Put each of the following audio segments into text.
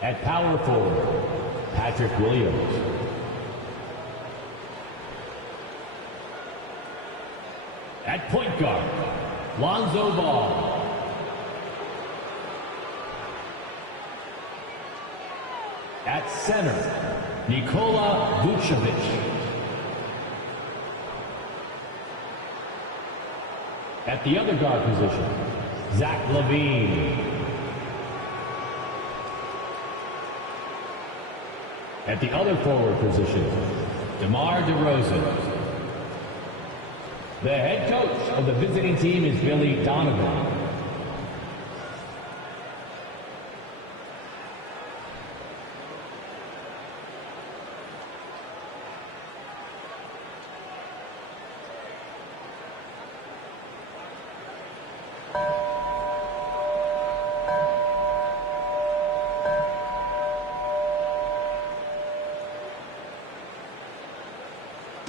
At power forward, Patrick Williams. At point guard, Lonzo Ball. At center, Nikola Vucevic. At the other guard position, Zach LaVine. At the other forward position, DeMar DeRozan. The head coach of the visiting team is Billy Donovan.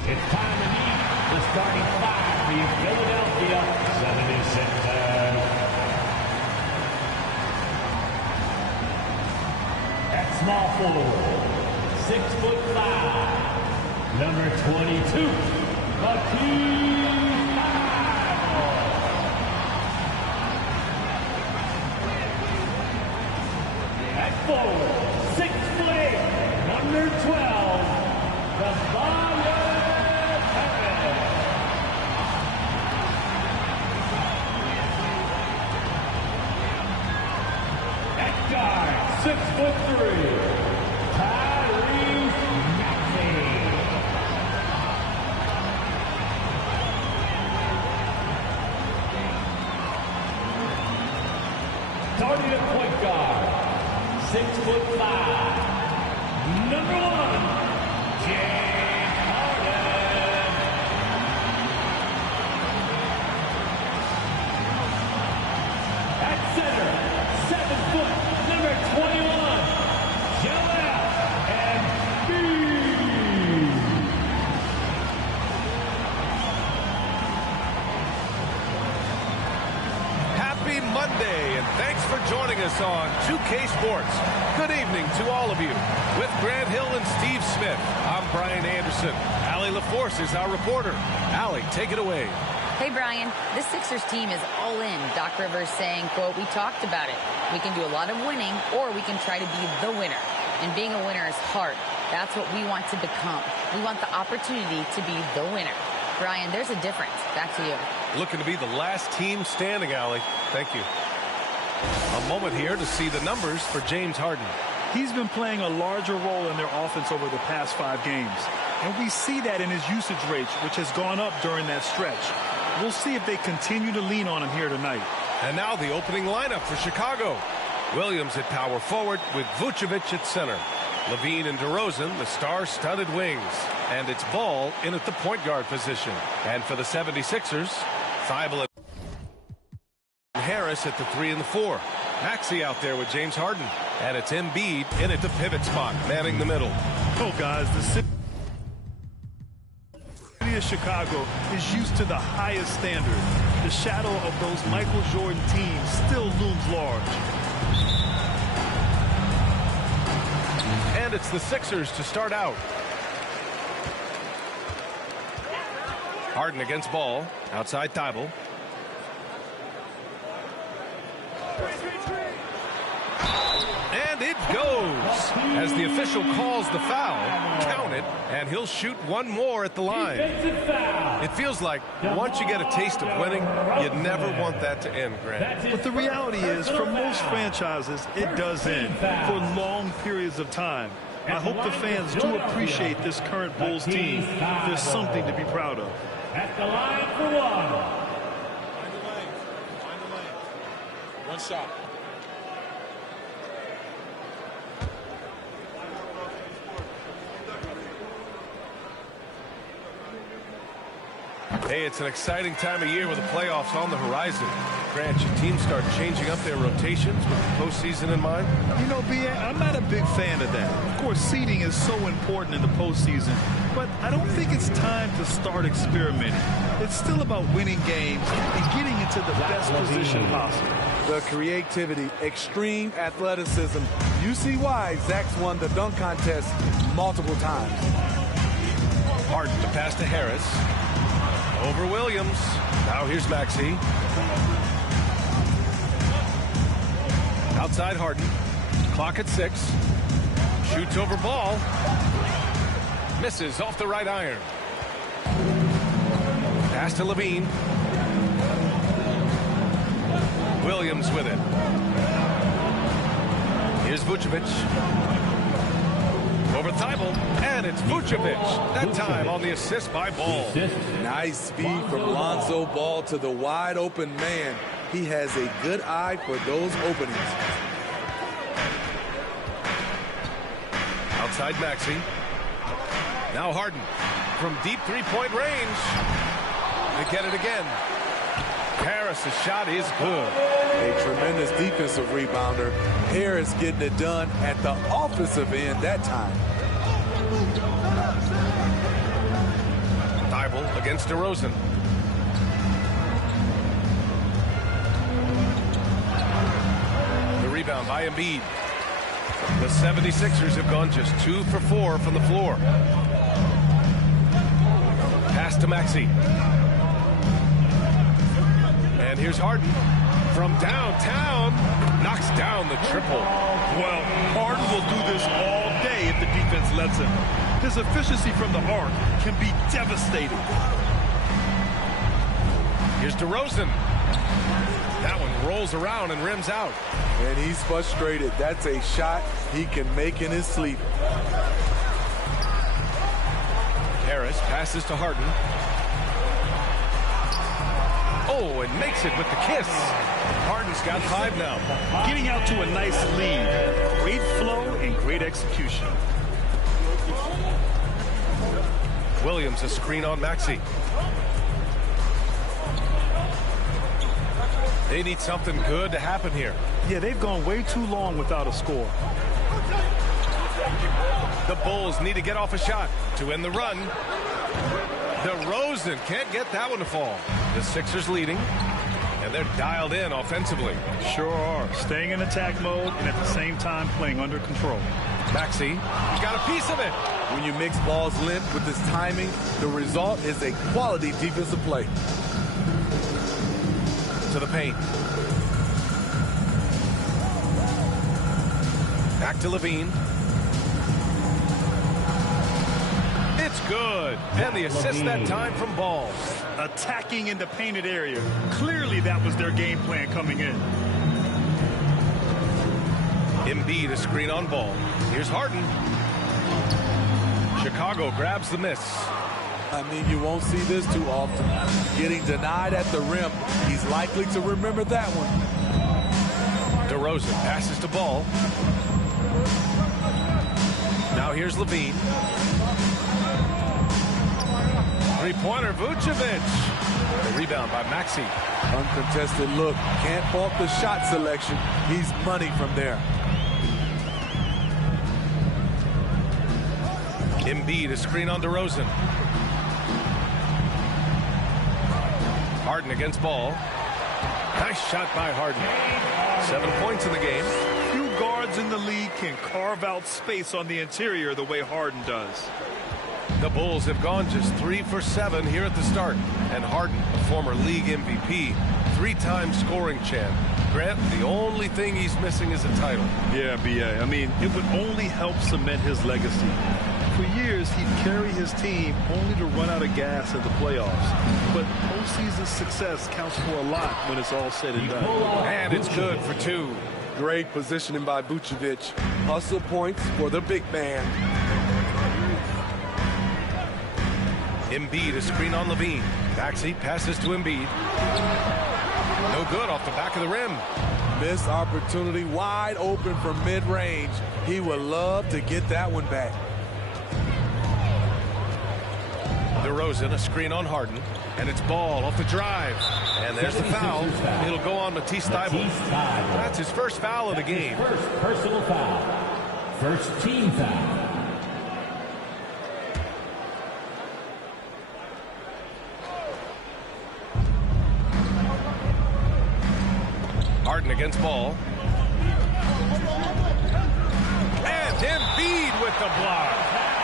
It's time to meet the starting five for the Philadelphia 76ers. At small forward, 6'5", number 22, Hakeem Thybulle. At forward, 6'8", number 12, Tobias. Guard, 6'3", Tyrese Maxey. Starting at point guard, 6'5", number 1, James Harden. At center, 7 foot. Number 21, Joel Embiid. Happy Monday, and thanks for joining us on 2K Sports. Good evening to all of you. With Grant Hill and Steve Smith, I'm Brian Anderson. Allie LaForce is our reporter. Allie, take it away. Hey, Brian, this Sixers team is all in. Doc Rivers saying, quote, "We talked about it. We can do a lot of winning, or we can try to be the winner. And being a winner is hard. That's what we want to become. We want the opportunity to be the winner." Brian, there's a difference. Back to you. Looking to be the last team standing, Allie. Thank you. A moment here to see the numbers for James Harden. He's been playing a larger role in their offense over the past 5 games. And we see that in his usage rate, which has gone up during that stretch. We'll see if they continue to lean on him here tonight. And now the opening lineup for Chicago. Williams at power forward with Vucevic at center. LaVine and DeRozan, the star-studded wings. And it's Ball in at the point guard position. And for the 76ers, Thybulle and Harris at the 3 and the 4. Maxey out there with James Harden. And it's Embiid in at the pivot spot, manning the middle. Oh, guys, the city of Chicago is used to the highest standard. The shadow of those Michael Jordan teams still looms large. And it's the Sixers to start out. Harden against Ball. Outside Thybulle. And it goes. As the official calls the foul, count it, and he'll shoot one more at the line. It feels like once you get a taste of winning, you never want that to end, Grant. But the reality is, for most franchises, it does end for long periods of time. I hope the fans do appreciate this current Bulls team. There's something to be proud of. At the line for one. Find the lane. Find the lane. One shot. Hey, it's an exciting time of year with the playoffs on the horizon. Grant, your teams start changing up their rotations with the postseason in mind? You know, B.A., I'm not a big fan of that. Of course, seeding is so important in the postseason, but I don't think it's time to start experimenting. It's still about winning games and getting into the best position possible. The creativity, extreme athleticism. You see why Zach's won the dunk contest multiple times. Harden to pass to Harris. Over Williams. Now here's Maxey. Outside Harden. Clock at 6. Shoots over Ball. Misses off the right iron. Pass to Levine. Williams with it. Here's Vucevic. Over Thibault, and it's Vucevic. That time on the assist by Ball. Nice speed from Lonzo Ball to the wide open man. He has a good eye for those openings. Outside Maxey. Now Harden from deep three-point range. They get it again. Harris' shot is good. A tremendous defensive rebounder. Harris getting it done at the offensive end that time. Thibault against DeRozan. The rebound by Embiid. The 76ers have gone just 2 for 4 from the floor. Pass to Maxey. And here's Harden from downtown. Knocks down the triple. Well, Harden will do this all day if the defense lets him. His efficiency from the arc can be devastating. Here's DeRozan. That one rolls around and rims out. And he's frustrated. That's a shot he can make in his sleep. Harris passes to Harden. Oh, and makes it with the kiss. Harden's got 5 now. Getting out to a nice lead. Great flow and great execution. Williams a screen on Maxey. They need something good to happen here. Yeah, they've gone way too long without a score. The Bulls need to get off a shot to end the run. DeRozan can't get that one to fall. The Sixers leading, and they're dialed in offensively. Sure are. Staying in attack mode and at the same time playing under control. Maxey got a piece of it. When you mix Ball's length with his timing, the result is a quality defensive play. To the paint. Back to Levine. It's good. And the assist that time from Ball. Attacking in the painted area. Clearly that was their game plan coming in. Embiid a screen on Ball. Here's Harden. Chicago grabs the miss. I mean, you won't see this too often. Getting denied at the rim. He's likely to remember that one. DeRozan passes to Ball. Now here's Levine. Three-pointer, Vucevic. The rebound by Maxey. Uncontested look. Can't fault the shot selection. He's money from there. Embiid a screen on DeRozan. Harden against Ball. Nice shot by Harden. 7 points in the game. Few guards in the league can carve out space on the interior the way Harden does. The Bulls have gone just 3 for 7 here at the start. And Harden, a former league MVP, 3-time scoring champ. Grant, the only thing he's missing is a title. Yeah, B.A. I mean, it would only help cement his legacy. For years, he'd carry his team only to run out of gas at the playoffs. But postseason success counts for a lot when it's all said and done. And it's good for 2. Great positioning by Vucevic. Hustle points for the big man. Embiid a screen on Levine. Maxey passes to Embiid. No good off the back of the rim. Missed opportunity, wide open from mid-range. He would love to get that one back. DeRozan a screen on Harden. And it's Ball off the drive. And there's the foul. It'll go on Matisse Thybulle. That's his first foul of the game. First personal foul. First team foul. Harden Harden against Ball. And Embiid with the block.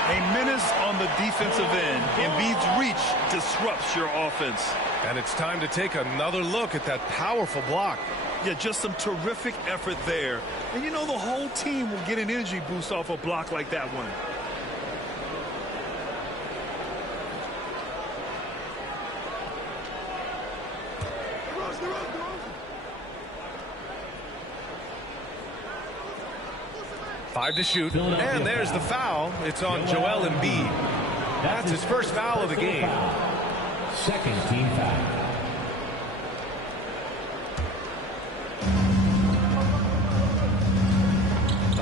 A menace on the defensive end. Embiid's reach disrupts your offense. And it's time to take another look at that powerful block. Yeah, just some terrific effort there. And you know the whole team will get an energy boost off a block like that one. Five to shoot, and there's the foul. It's on Joel Embiid. That's his first foul of the game. Second team foul.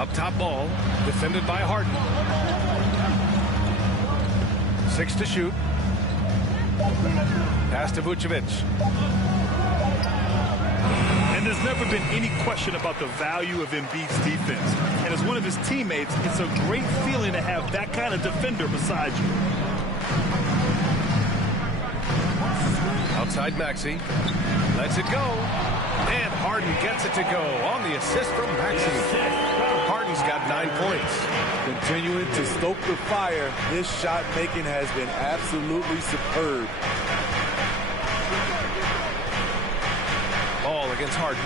Up top Ball, defended by Harden. 6 to shoot. Pass to Vucevic. And there's never been any question about the value of Embiid's defense. And as one of his teammates, it's a great feeling to have that kind of defender beside you. Outside Maxey. Lets it go. And Harden gets it to go on the assist from Maxey. Harden's got 9 points. Continuing to stoke the fire, his shot making has been absolutely superb. Ball against Harden.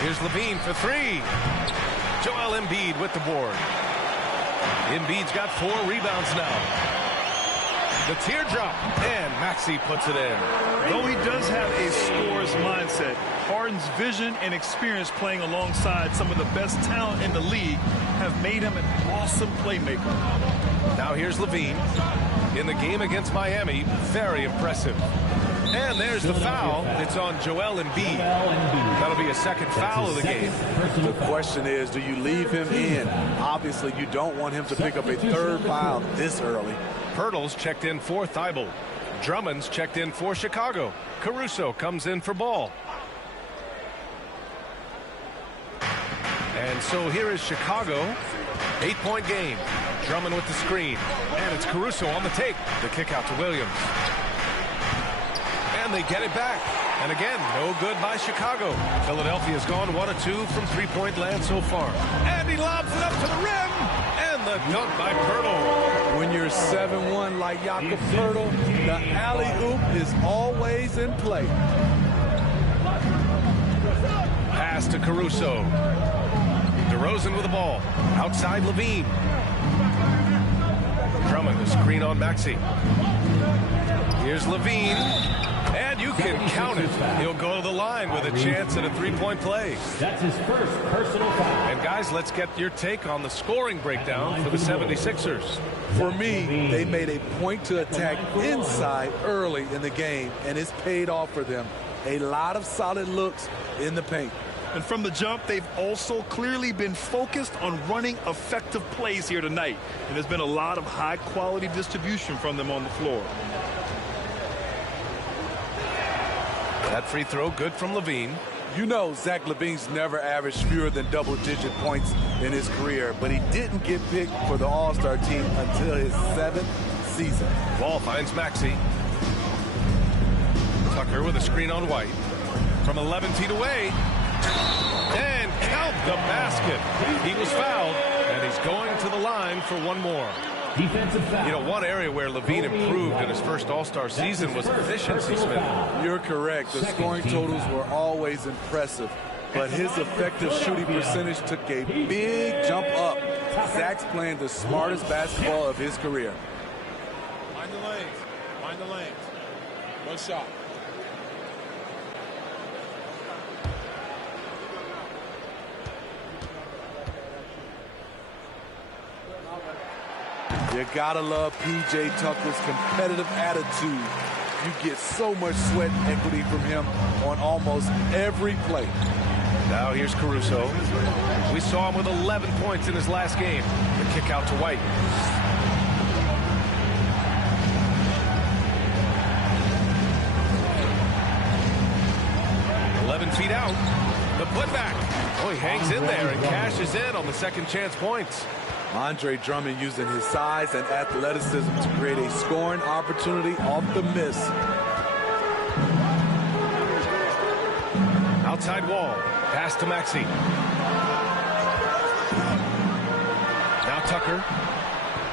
Here's Levine for 3. Joel Embiid with the board. Embiid's got 4 rebounds now. The teardrop, and Maxey puts it in. Though he does have a scorer's mindset, Harden's vision and experience playing alongside some of the best talent in the league have made him an awesome playmaker. Now here's Levine. In the game against Miami, very impressive. And there's the foul. It's on Joel Embiid. That'll be a second foul of the game. The question is, do you leave him in? Obviously, you don't want him to pick up a third foul this early. Pirtle's checked in for Thibault. Drummond's checked in for Chicago. Caruso comes in for Ball. And so here is Chicago. 8-point game. Drummond with the screen. And it's Caruso on the take. The kick out to Williams. And they get it back. And again, no good by Chicago. Philadelphia's gone 1 of 2 from three-point land so far. And he lobs it up to the rim. And the dunk by Pirtle. When you're 7-1 like Jakob Pirtle, the alley-oop is always in play. Pass to Caruso. DeRozan with the ball. Outside Levine. Drummond, the screen on Maxey. Here's Levine. And you can count it. He'll go to the line with a chance at a three-point play. That's his first personal foul. And guys, let's get your take on the scoring breakdown for the 76ers. For me, they made a point to attack inside early in the game, and it's paid off for them. A lot of solid looks in the paint. And from the jump, they've also clearly been focused on running effective plays here tonight. And there's been a lot of high-quality distribution from them on the floor. That free throw good from Levine. You know Zach LaVine's never averaged fewer than double-digit points in his career, but he didn't get picked for the All-Star team until his 7th season. Ball finds Maxey. Tucker with a screen on White. From 11 feet away. And count the basket. He was fouled, and he's going to the line for one more. Defensive foul. You know, one area where Levine improved in his first All-Star season was efficiency, Smith. You're correct. The scoring totals were always impressive, but his effective shooting percentage took a big jump up. Zach's playing the smartest basketball of his career. Mind the lanes. Mind the lanes. One shot. You gotta love P.J. Tucker's competitive attitude. You get so much sweat and equity from him on almost every play. Now here's Caruso. We saw him with 11 points in his last game. The kick out to White. Feet out. The putback. Oh, he hangs in there and cashes in on the second chance points. Andre Drummond using his size and athleticism to create a scoring opportunity off the miss. Outside Wall. Pass to Maxey. Now Tucker.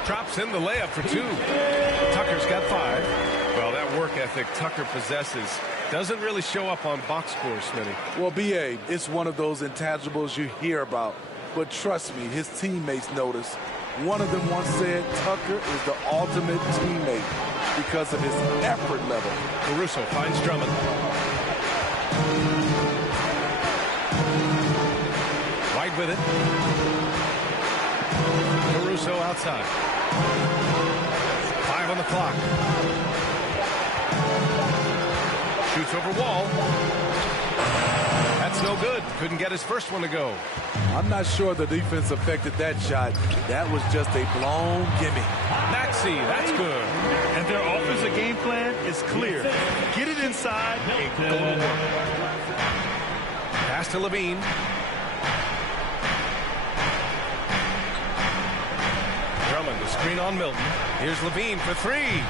Drops in the layup for 2. Tucker's got 5. Well, that work ethic Tucker possesses doesn't really show up on box scores, Smitty. Well, B.A., it's one of those intangibles you hear about. But trust me, his teammates notice. One of them once said Tucker is the ultimate teammate because of his effort level. Caruso finds Drummond. White with it. Caruso outside. 5 on the clock. Shoots over Wall. That's no good. Couldn't get his first one to go. I'm not sure the defense affected that shot. That was just a blown gimme. Maxey, that's good. And their offensive game plan is clear. Get it inside and go to work. Pass to Levine. Drummond, the screen on Milton. Here's Levine for 3.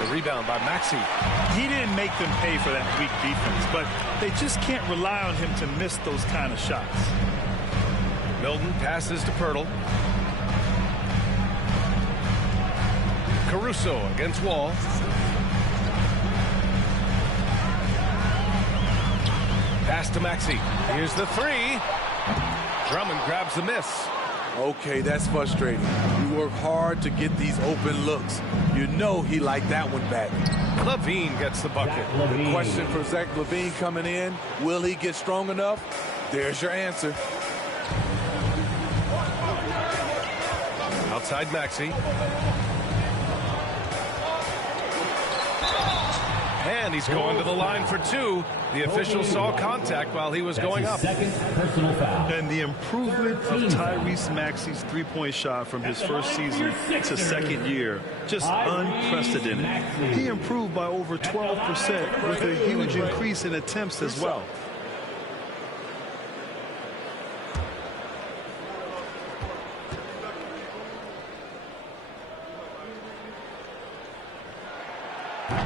The rebound by Maxey. He didn't make them pay for that weak defense, but they just can't rely on him to miss those kind of shots. Milton passes to Pirtle. Caruso against Wall. Pass to Maxey. Here's the 3. Drummond grabs the miss. Okay, that's frustrating. You work hard to get these open looks. You know he liked that one back. Levine gets the bucket. The question for Zach LaVine coming in, will he get strong enough? There's your answer. Outside Maxey. And he's going to the line for 2. The official saw contact while he was going up. Second personal foul. And the improvement of Tyrese Maxey's three-point shot from his first season to second year, just unprecedented. He improved by over 12% with a huge increase in attempts as well.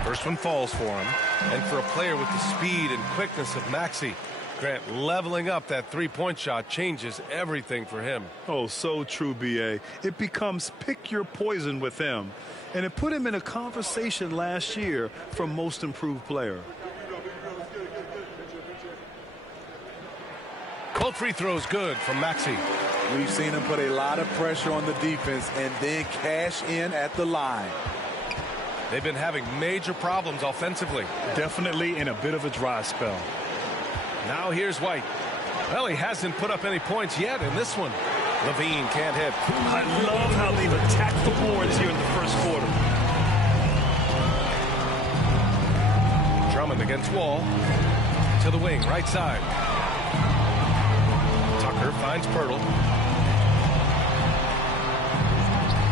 First one falls for him. And for a player with the speed and quickness of Maxey, Grant, leveling up that three-point shot changes everything for him. Oh, so true, B.A. It becomes pick your poison with him. And it put him in a conversation last year for most improved player. Cold free throws good from Maxey. We've seen him put a lot of pressure on the defense and then cash in at the line. They've been having major problems offensively. Definitely in a bit of a dry spell. Now here's White. Well, he hasn't put up any points yet in this one. Levine can't hit. I love how they've attacked the boards here in the first quarter. Drummond against Wall. To the wing, right side. Tucker finds Pirtle.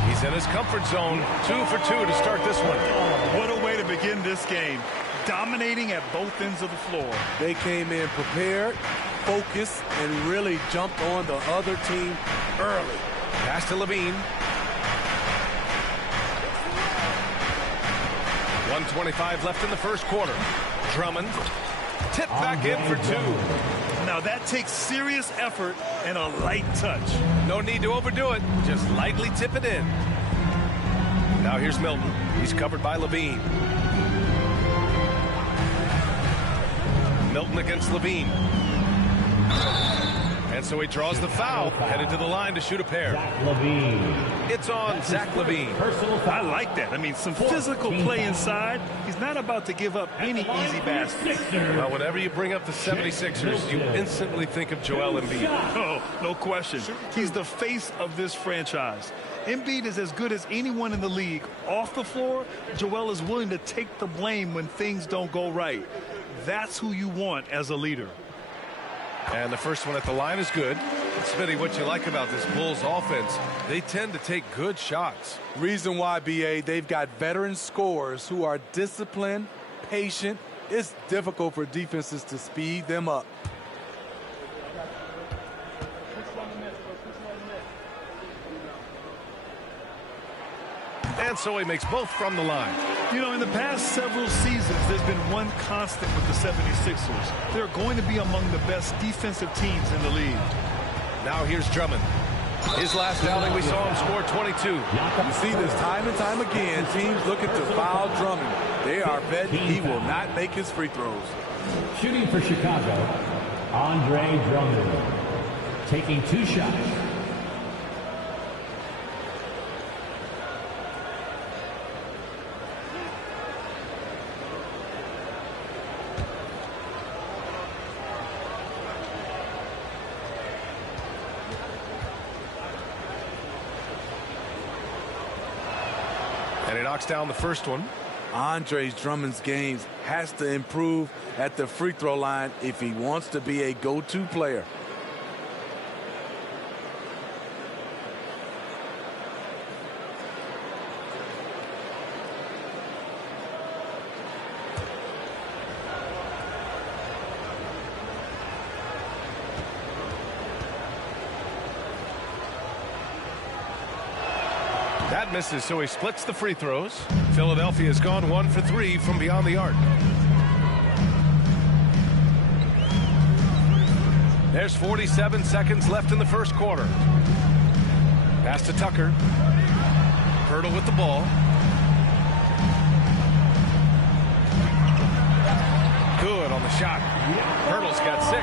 He's in his comfort zone. 2 for 2 to start this one. What a way to begin this game. Dominating at both ends of the floor. They came in prepared, focused, and really jumped on the other team early. Pass to Levine. 1:25 left in the first quarter. Drummond tipped back in for 2. Now that takes serious effort and a light touch. No need to overdo it. Just lightly tip it in. Now here's Milton. He's covered by Levine. Milton against Levine. And so he draws the foul, headed to the line to shoot a pair. Zach LaVine. It's on Zach LaVine. Personal I foul. like that. I mean, some physical play inside. He's not about to give up any easy baskets. Well, whenever you bring up the 76ers, you instantly think of Joel Embiid. Oh, no question. He's the face of this franchise. Embiid is as good as anyone in the league. Off the floor, Joel is willing to take the blame when things don't go right. That's who you want as a leader. And the first one at the line is good. Smitty, what you like about this Bulls offense, they tend to take good shots. Reason why, B.A., they've got veteran scorers who are disciplined, patient. It's difficult for defenses to speed them up. and so he makes both from the line. You know, in the past several seasons, there's been one constant with the 76ers. They're going to be among the best defensive teams in the league. Now here's Drummond. His last outing, we saw him score 22. You see this time and time again, teams looking to foul Drummond. They are betting he will not make his free throws. Shooting for Chicago, Andre Drummond. Taking 2 shots. And he knocks down the first one. Andre Drummond's games has to improve at the free throw line if he wants to be a go-to player. That misses, so he splits the free throws. Philadelphia has gone 1 for 3 from beyond the arc. There's 47 seconds left in the first quarter. Pass to Tucker. Hurdle with the ball. Good on the shot. Hurdle's got 6.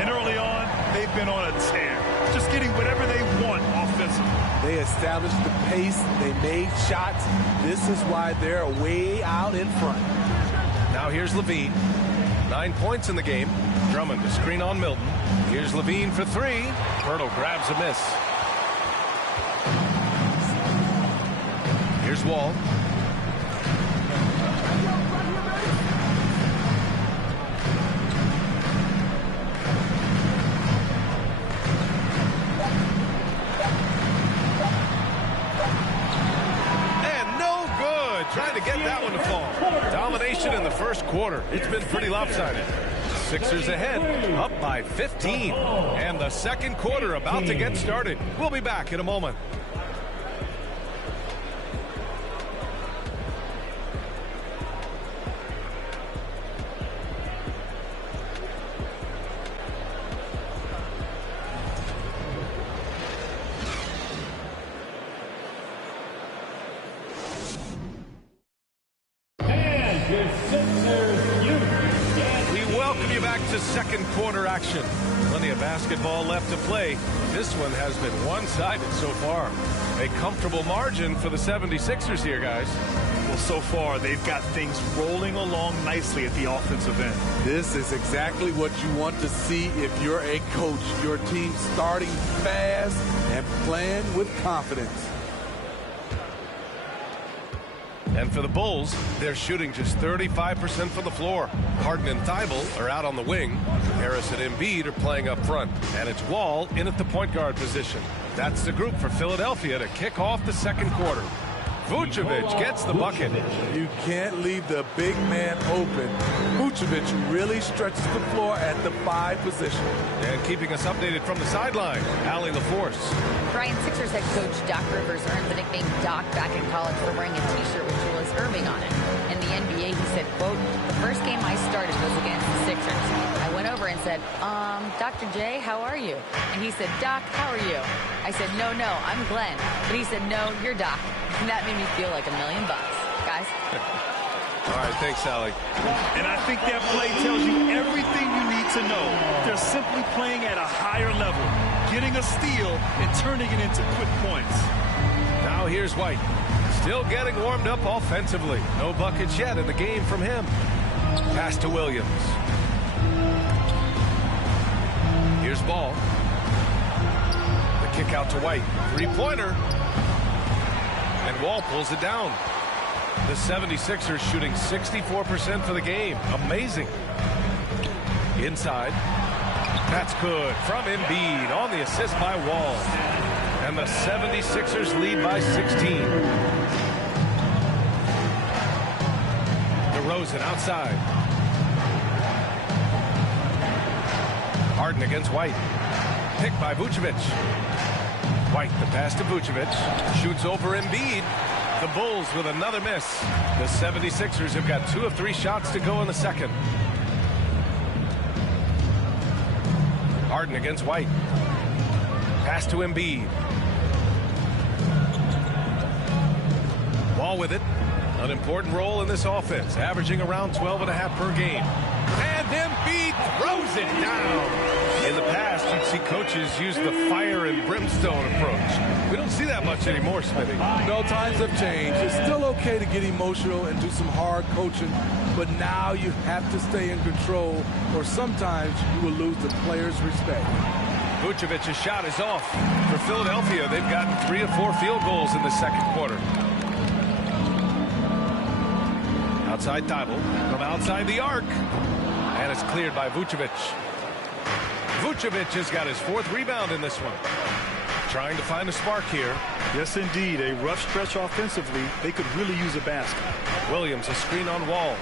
And early on, they've been on a tear. Just getting whatever they want offensively. They established the pace. They made shots. This is why they're way out in front. Now here's Levine. 9 points in the game. Drummond to screen on Milton. Here's Levine for 3. Hurdle grabs a miss. Here's Wall. Trying to get that one to fall. Domination in the first quarter. It's been pretty lopsided. Sixers ahead, up by 15. And the second quarter about to get started. We'll be back in a moment. Second quarter action. Plenty of basketball left to play. This one has been one-sided so far. A comfortable margin for the 76ers here, guys. Well, so far, they've got things rolling along nicely at the offensive end. This is exactly what you want to see if you're a coach. Your team starting fast and playing with confidence. And for the Bulls, they're shooting just 35% from the floor. Harden and Thibault are out on the wing. Harris and Embiid are playing up front. And it's Wall in at the point guard position. That's the group for Philadelphia to kick off the second quarter. Vucevic gets the bucket. You can't leave the big man open. Vucevic really stretches the floor at the 5 position. And keeping us updated from the sideline, Allie LaForce. Brian, Sixers head coach Doc Rivers earned the nickname Doc back in college for wearing a t-shirt with Julius Erving on it. In the NBA, he said, quote, "The first game I started was against the Sixers. I went over and said, Dr. J, how are you?" And he said, "Doc, how are you?" I said, no, I'm Glenn." But he said, "No, you're Doc." And that made me feel like $1 million, guys. All right, thanks, Allie. And I think that play tells you everything you need to know. They're simply playing at a higher level, getting a steal and turning it into quick points. Now here's White. Still getting warmed up offensively. No buckets yet in the game from him. Pass to Williams. Here's Ball. The kick out to White. Three-pointer. And Wall pulls it down. The 76ers shooting 64% for the game. Amazing. Inside. That's good from Embiid on the assist by Wall. And the 76ers lead by 16. DeRozan outside. Harden against White. Picked by Vucevic. White, the pass to Vucevic. Shoots over Embiid. The Bulls with another miss. The 76ers have got 2 of 3 shots to go in the second. Harden against White. Pass to Embiid. Ball with it. An important role in this offense, averaging around 12.5 per game. And Embiid throws it down. In the past, you'd see coaches use the fire and brimstone approach. We don't see that much anymore, Smithy. No, times have changed. It's still okay to get emotional and do some hard coaching, but now you have to stay in control, or sometimes you will lose the players' respect. Vucevic's shot is off. For Philadelphia, they've gotten 3 of 4 field goals in the second quarter. Outside Thibault from outside the arc. And it's cleared by Vucevic. Vucevic has got his 4th rebound in this one. Trying to find a spark here. Yes, indeed. A rough stretch offensively. They could really use a basket. Williams, a screen on Wall.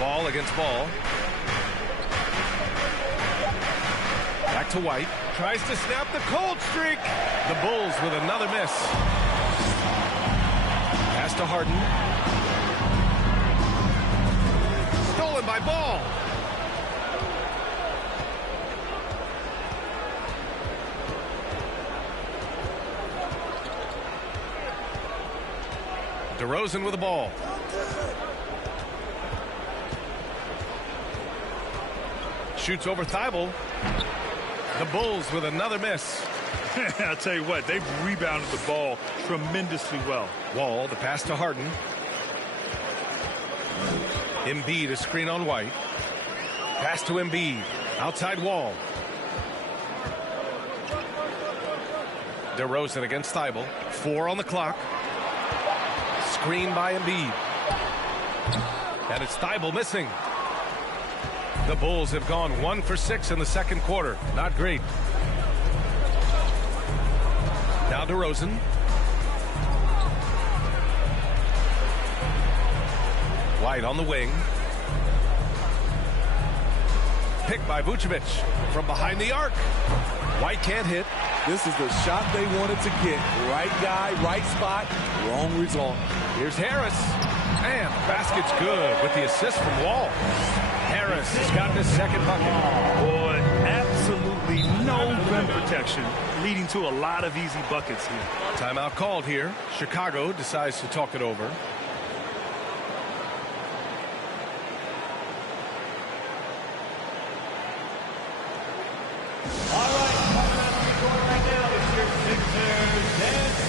Wall against Ball. Back to White. Tries to snap the cold streak. The Bulls with another miss. Pass to Harden. Stolen by Ball. DeRozan with the ball. Shoots over Thibault. The Bulls with another miss. I'll tell you what, they've rebounded the ball tremendously well. Wall, the pass to Harden. Embiid, a screen on White. Pass to Embiid. Outside Wall. DeRozan against Thibault. 4 on the clock. Screen by Embiid. And it's Thibault missing. The Bulls have gone 1 for 6 in the second quarter. Not great. Now DeRozan. White on the wing. Picked by Vucevic from behind the arc. White can't hit. This is the shot they wanted to get. Right guy, right spot, wrong result. Here's Harris. And basket's good with the assist from Wall. Harris has gotten his second bucket. Boy, absolutely no rim protection, leading to a lot of easy buckets here. Timeout called here. Chicago decides to talk it over. All right, coming up to the court right now is your Sixers dancing.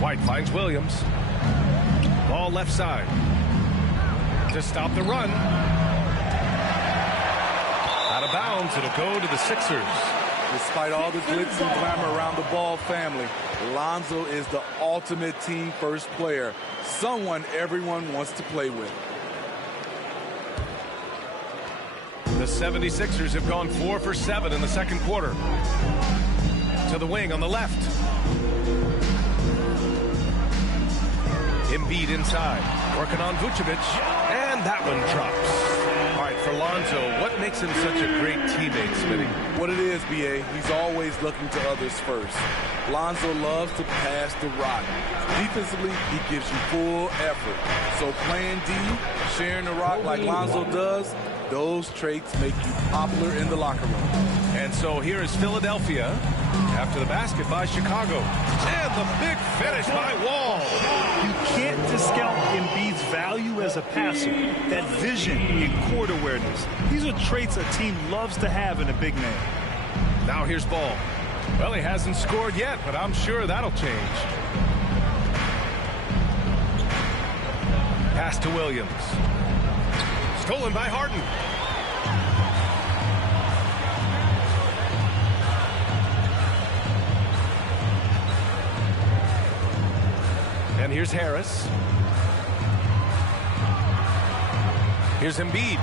White finds Williams. Ball left side. To stop the run. Out of bounds. It'll go to the Sixers. Despite all the glitz and glamour around the Ball family, Lonzo is the ultimate team-first player, someone everyone wants to play with. The 76ers have gone 4 for 7 in the second quarter. To the wing on the left. Embiid inside, working on Vucevic, and that one drops. All right, for Lonzo, what makes him such a great teammate, Smitty? What it is, B.A., he's always looking to others first. Lonzo loves to pass the rock. Defensively, he gives you full effort. So playing D, sharing the rock like Lonzo does, those traits make you popular in the locker room. And so here is Philadelphia after the basket by Chicago. And the big finish by Wall. You can't discount Embiid's value as a passer. That vision and court awareness. These are traits a team loves to have in a big man. Now here's Ball. Well, he hasn't scored yet, but I'm sure that'll change. Pass to Williams. Stolen by Harden. And here's Harris. Here's Embiid.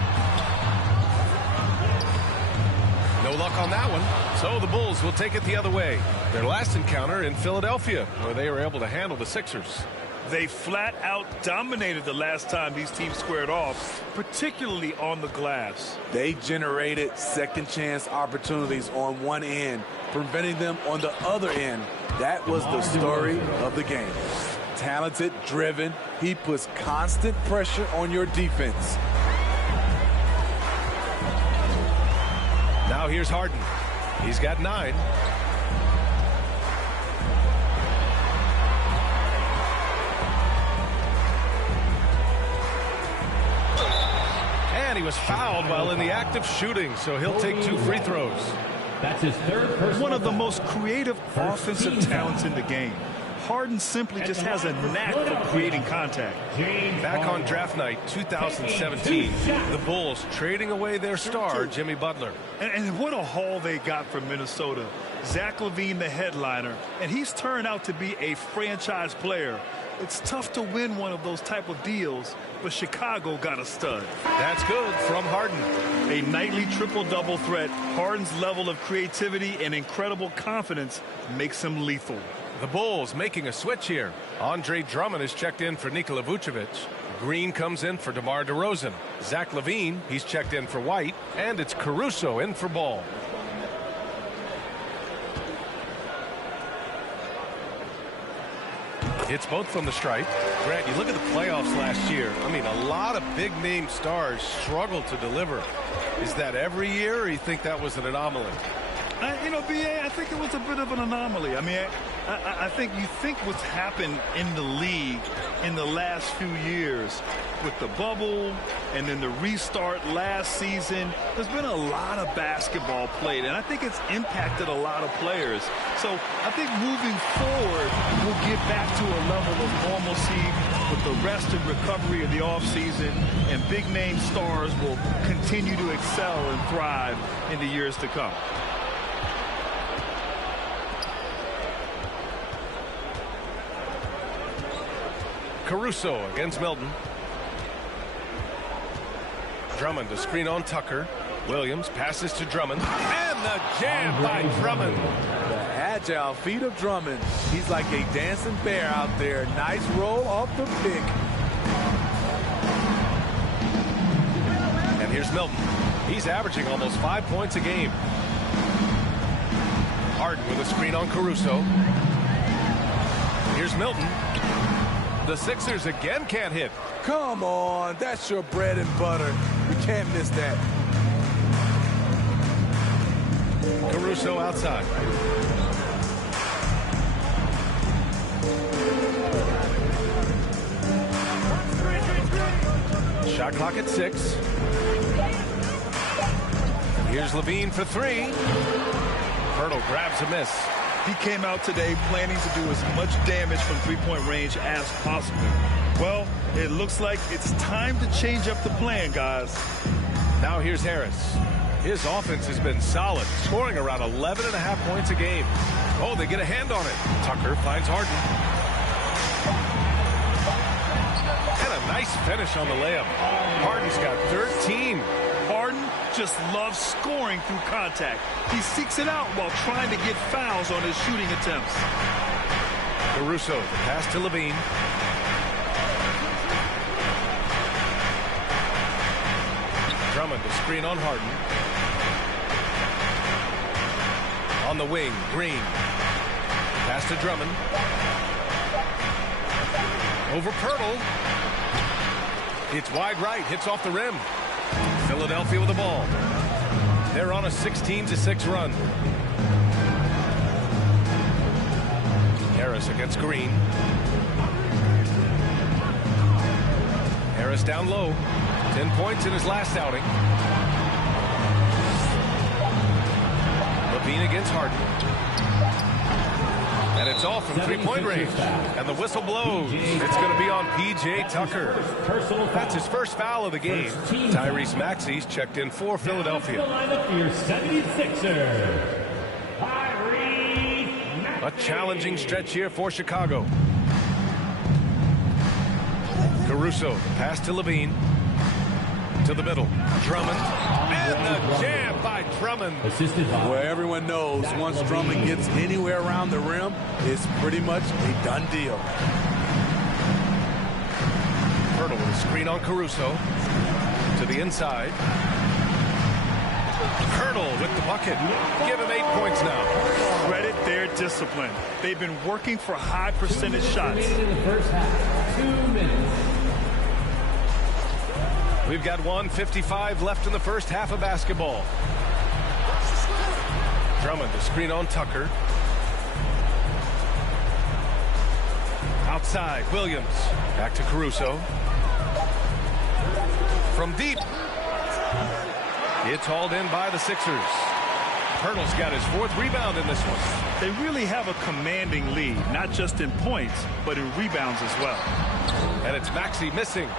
No luck on that one. So the Bulls will take it the other way. Their last encounter in Philadelphia, where they were able to handle the Sixers. They flat out dominated the last time these teams squared off, particularly on the glass. They generated second chance opportunities on one end, preventing them on the other end. That was the story of the game. Talented, driven, he puts constant pressure on your defense. Now here's Harden. He's got 9. And he was fouled while in the act of shooting, so he'll take 2 free throws. That's his third personal One of the foul. most creative offensive talents in the game. Harden simply just has a knack for creating contact. Back on draft night 2017, the Bulls trading away their star, Jimmy Butler. And what a haul they got from Minnesota. Zach LaVine, the headliner, and he's turned out to be a franchise player. It's tough to win one of those type of deals, but Chicago got a stud. That's good from Harden. A nightly triple-double threat. Harden's level of creativity and incredible confidence makes him lethal. The Bulls making a switch here. Andre Drummond is checked in for Nikola Vucevic. Green comes in for DeMar DeRozan. Zach LaVine, he's checked in for White. And it's Caruso in for Ball. It's both from the stripe. Grant, you look at the playoffs last year. I mean, a lot of big-name stars struggled to deliver. Is that every year, or you think that was an anomaly? You know, B.A., I think it was a bit of an anomaly. I mean, I think you think what's happened in the league in the last few years with the bubble and then the restart last season, there's been a lot of basketball played, and I think it's impacted a lot of players. So I think moving forward, we'll get back to a level of normalcy with the rest and recovery of the offseason, and big-name stars will continue to excel and thrive in the years to come. Caruso against Milton. Drummond to screen on Tucker. Williams passes to Drummond. And the jam by Drummond. The agile feet of Drummond. He's like a dancing bear out there. Nice roll off the pick. And here's Milton. He's averaging almost 5 points a game. Harden with a screen on Caruso. Here's Milton. The Sixers again can't hit. Come on, that's your bread and butter. We can't miss that. Caruso outside. Shot clock at 6. Here's LaVine for 3. Hurdle grabs a miss. He came out today planning to do as much damage from three-point range as possible. Well, it looks like it's time to change up the plan, guys. Now here's Harris. His offense has been solid, scoring around 11.5 points a game. Oh, they get a hand on it. Tucker finds Harden. And a nice finish on the layup. Harden's got 13. Harden just loves scoring through contact. He seeks it out while trying to get fouls on his shooting attempts. Caruso, the pass to Levine. Drummond to screen on Harden. On the wing, Green. Pass to Drummond. Over Pirtle. It's wide right, hits off the rim. Philadelphia with the ball. They're on a 16-6 run. Harris against Green. Harris down low. 10 points in his last outing. Levine against Harden. And it's off from three-point range. And the whistle blows. It's going to be on P.J. Tucker. That's his first foul of the game. Tyrese Maxey's checked in for Philadelphia. A challenging stretch here for Chicago. Caruso, pass to Levine. To the middle. Drummond. And the jam by Drummond. Assisted by Where everyone knows once Drummond gets anywhere around the rim, it's pretty much a done deal. Pirtle with a screen on Caruso. To the inside. Pirtle with the bucket. Give him 8 points now. Credit their discipline. They've been working for high percentage shots. in the first half. 2 minutes. We've got 1:55 left in the first half of basketball. Drummond to screen on Tucker. Outside, Williams. Back to Caruso. From deep. It's hauled in by the Sixers. Pirtle's got his 4th rebound in this one. They really have a commanding lead, not just in points, but in rebounds as well. And it's Maxey missing.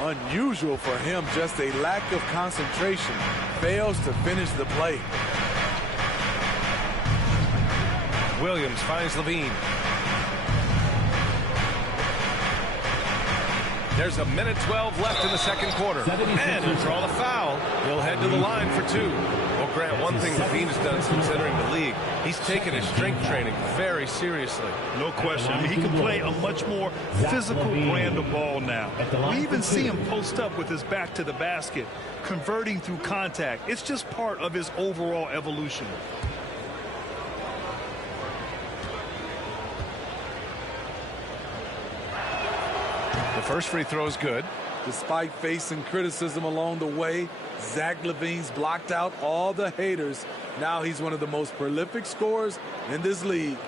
Unusual for him, just a lack of concentration. Fails to finish the play. Williams finds Levine. There's 1:12 left in the second quarter. And he'll draw the foul. He'll head to the line for 2. Well, Grant, one thing Levine has done since entering the league, he's taken his strength training very seriously. No question. I mean, he can play a much more physical brand of ball now. We even see him post up with his back to the basket, converting through contact. It's just part of his overall evolution. The first free throw is good. Despite facing criticism along the way, Zach LaVine's blocked out all the haters. Now he's one of the most prolific scorers in this league.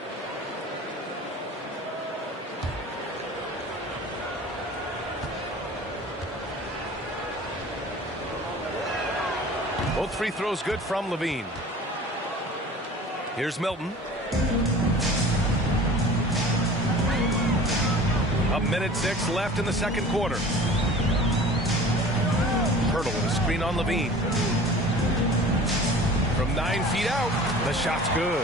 Both free throws good from Levine. Here's Milton. 1:06 left in the second quarter. Pirtle with a screen on Levine. From 9 feet out, the shot's good.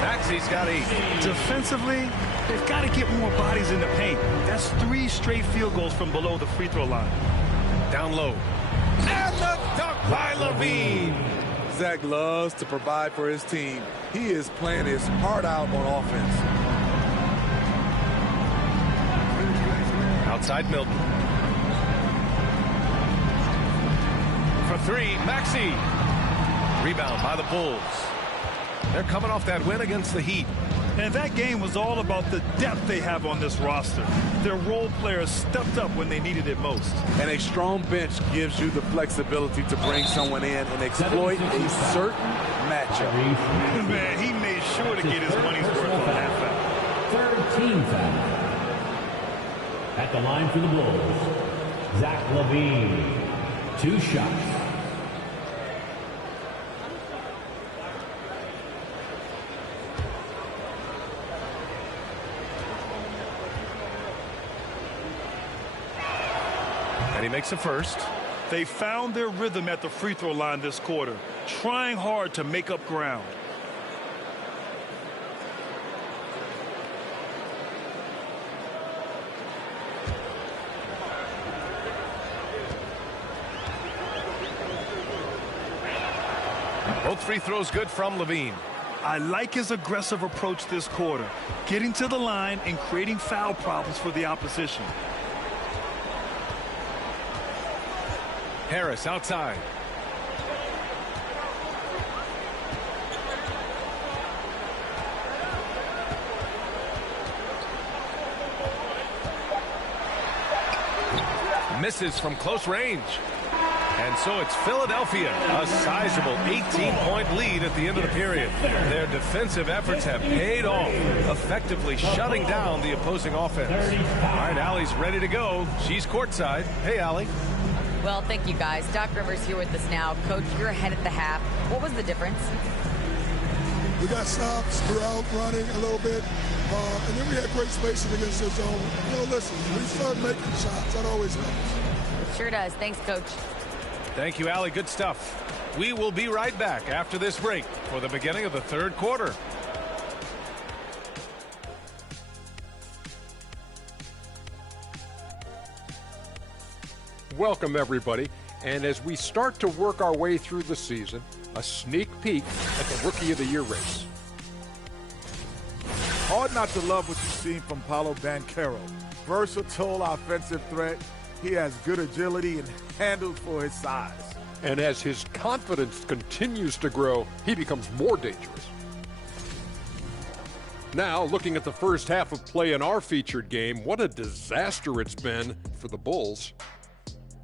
Maxey's got 8. Defensively, they've got to get more bodies in the paint. That's 3 straight field goals from below the free throw line. Down low. And the dunk by Levine. Zach loves to provide for his team. He is playing his heart out on offense. Outside Milton. For 3, Maxey. Rebound by the Bulls. They're coming off that win against the Heat. And that game was all about the depth they have on this roster. Their role players stepped up when they needed it most. And a strong bench gives you the flexibility to bring someone in and exploit a certain matchup. Man, he made sure to get his money's worth on that foul. 13 foul. At the line for the Bulls, Zach LaVine. 2 shots. And he makes a first. They found their rhythm at the free throw line this quarter, trying hard to make up ground. Both free throws good from LaVine. I like his aggressive approach this quarter, getting to the line and creating foul problems for the opposition. Harris outside. Misses from close range. And so it's Philadelphia, a sizable 18-point lead at the end of the period. Their defensive efforts have paid off, effectively shutting down the opposing offense. All right, Allie's ready to go. She's courtside. Hey, Allie. Well, thank you, guys. Doc Rivers here with us now. Coach, you're ahead at the half. What was the difference? We got stops throughout, running a little bit, and then we had great spacing against their zone. You know, listen, we start making shots. That always helps. It sure does. Thanks, Coach. Thank you, Allie. Good stuff. We will be right back after this break for the beginning of the third quarter. Welcome, everybody. And as we start to work our way through the season, a sneak peek at the Rookie of the Year race. Hard not to love what you've seen from Paolo Banchero. Versatile offensive threat. He has good agility and handles for his size. And as his confidence continues to grow, he becomes more dangerous. Now, looking at the first half of play in our featured game, what a disaster it's been for the Bulls.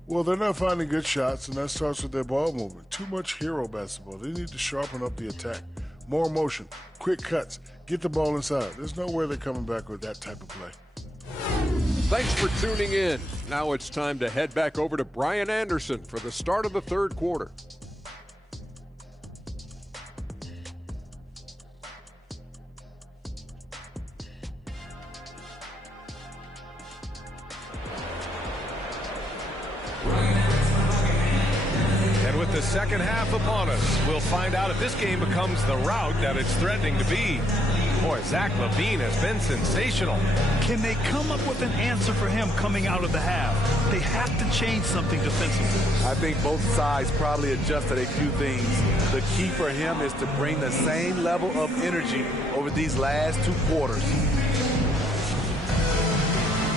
Well, they're not finding good shots, and that starts with their ball movement. Too much hero basketball. They need to sharpen up the attack. More motion, quick cuts, get the ball inside. There's no way they're coming back with that type of play. Thanks for tuning in. Now it's time to head back over to Brian Anderson for the start of the third quarter. And with the second half upon us, we'll find out if this game becomes the rout that it's threatening to be. Boy, Zach LaVine has been sensational. Can they come up with an answer for him coming out of the half? They have to change something defensively. I think both sides probably adjusted a few things. The key for him is to bring the same level of energy over these last two quarters.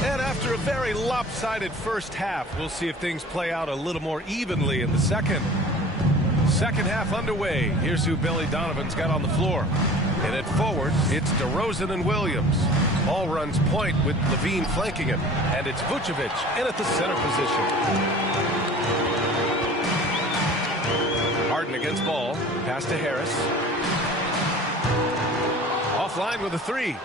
And after a very lopsided first half, we'll see if things play out a little more evenly in the second. Second half underway. Here's who Billy Donovan's got on the floor. In it forward, it's DeRozan and Williams. Ball runs point with LaVine flanking him. And it's Vucevic in at the center position. Harden against ball. Pass to Harris. Offline with a three.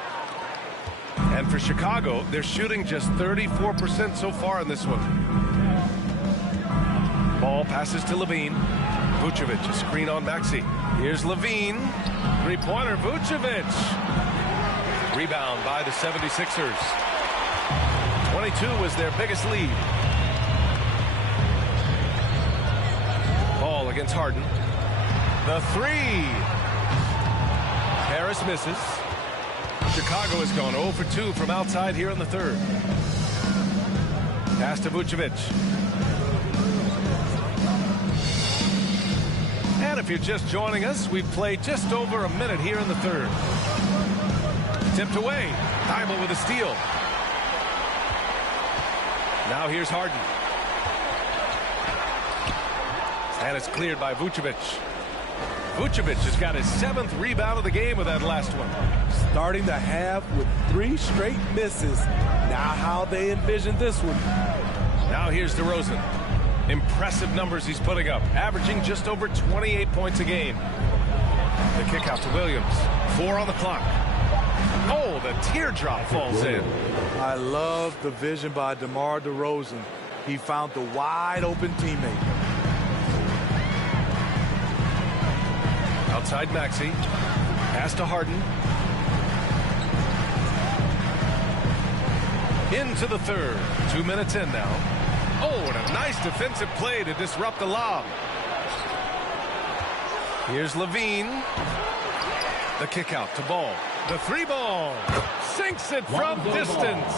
And for Chicago, they're shooting just 34% so far in this one. Ball passes to LaVine. Vucevic, a screen on Maxey. Here's LaVine. Three-pointer, Vucevic. Rebound by the 76ers. 22 was their biggest lead. Ball against Harden. The three. Harris misses. Chicago has gone 0 for 2 from outside here in the third. Pass to Vucevic. And if you're just joining us, we've played just over a minute here in the third. Tipped away. Thybulle with a steal. Now here's Harden. And it's cleared by Vucevic. Vucevic has got his 7th rebound of the game with that last one. Starting the half with 3 straight misses. Now how they envision this one. Now here's DeRozan. Impressive numbers he's putting up, averaging just over 28 points a game. The kick out to Williams. 4 on the clock. Oh, the teardrop falls in. I love the vision by DeMar DeRozan. He found the wide open teammate. Outside Maxey. Pass to Harden. Into the third. 2 minutes in now. Oh, and a nice defensive play to disrupt the lob. Here's Levine. The kick out to Ball. The three ball. Sinks it from distance.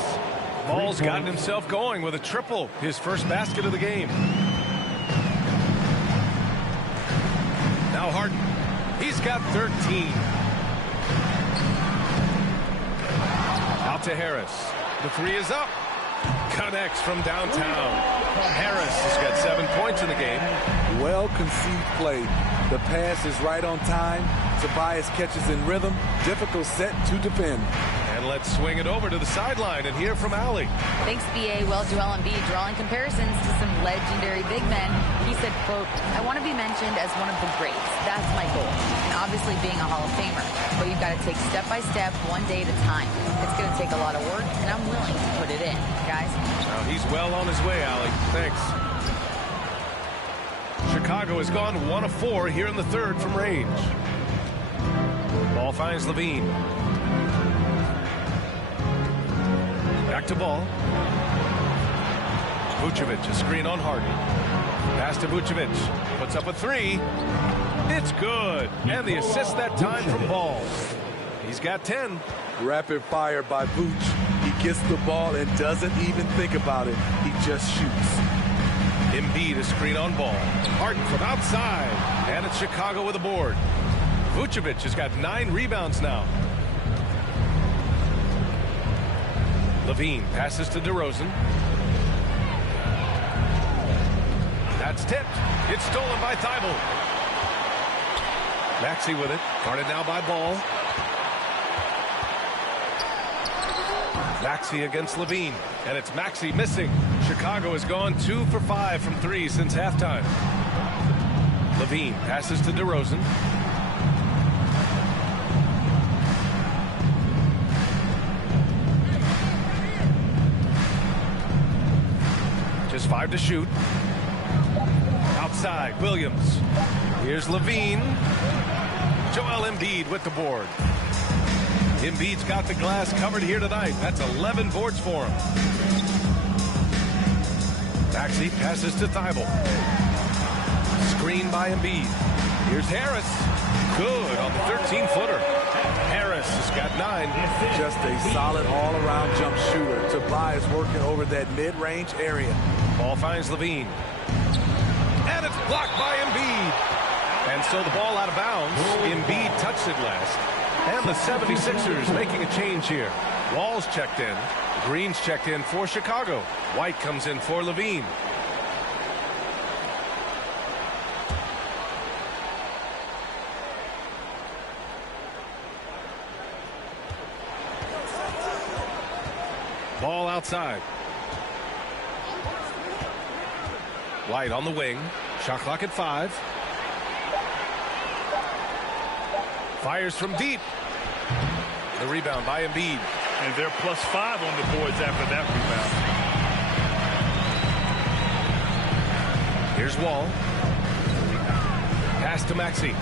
Ball's gotten himself going with a triple. His first basket of the game. Now Harden. He's got 13. Out to Harris. The three is up. Connects from downtown. Harris has got 7 points in the game. Well conceived play. The pass is right on time. Tobias catches in rhythm. Difficult set to defend. And let's swing it over to the sideline and hear from Allie. Thanks, B.A. Well, Joel Embiid drawing comparisons to some legendary big men. He said, quote, I want to be mentioned as one of the greats. That's my goal. And obviously being a Hall of Famer. But you've got to take step by step, one day at a time. It's going to take a lot of work, and I'm willing to put it in, guys. He's well on his way, Allie. Thanks. Chicago has gone 1 of 4 here in the third from range. Ball finds Levine. Back to Ball. Vucevic, a screen on Harden. Pass to Vucevic. Puts up a three. It's good. And the assist that time from Ball. He's got 10. Rapid fire by Vooch. He gets the ball and doesn't even think about it. He just shoots. Embiid, a screen on Ball. Harden from outside. And it's Chicago with a board. Vucevic has got 9 rebounds now. Levine passes to DeRozan. That's tipped. It's stolen by Thibault. Maxey with it. Guarded now by Ball. Maxey against Levine. And it's Maxey missing. Chicago has gone 2 for 5 from 3 since halftime. Levine passes to DeRozan. Just 5 to shoot. Outside, Williams. Here's Levine. Joel Embiid with the board. Embiid's got the glass covered here tonight. That's 11 boards for him. Maxey passes to Thibault. Screen by Embiid. Here's Harris. Good on the 13-footer. Harris has got 9. Just a solid all-around jump shooter. Tobias working over that mid-range area. Ball finds Levine. And it's blocked by Embiid. And so the ball out of bounds. Embiid touched it last. And the 76ers making a change here. Wall's checked in. Green's checked in for Chicago. White comes in for Levine. Ball outside. White on the wing. Shot clock at 5. Fires from deep. The rebound by Embiid. And they're +5 on the boards after that rebound. Here's Wall. Pass to Maxey.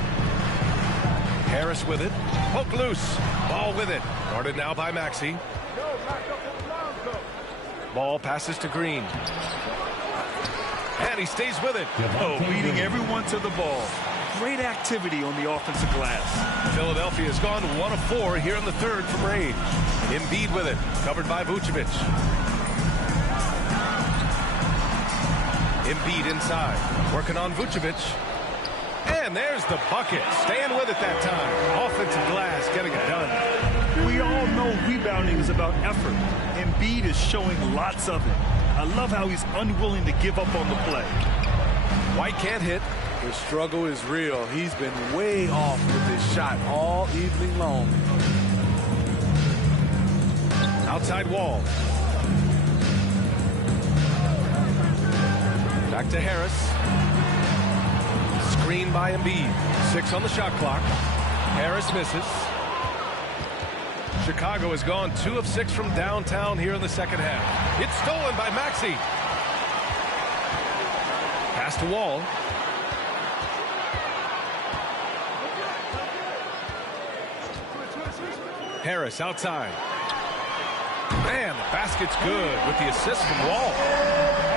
Harris with it. Poke loose. Ball with it. Guarded now by Maxey. Ball passes to Green. And he stays with it. Oh, beating everyone to the ball. Great activity on the offensive glass. Philadelphia has gone 1 of 4 here in the third from range. Embiid with it. Covered by Vucevic. Embiid inside. Working on Vucevic. And there's the bucket. Staying with it that time. Offensive glass getting it done. We all know rebounding is about effort. Embiid is showing lots of it. I love how he's unwilling to give up on the play. White can't hit. The struggle is real. He's been way off with his shot all evening long. Outside Wall. Back to Harris. Screen by Embiid. 6 on the shot clock. Harris misses. Chicago has gone 2 of 6 from downtown here in the second half. It's stolen by Maxey. Pass to Wall. Harris outside. Man, the basket's good with the assist from Wall.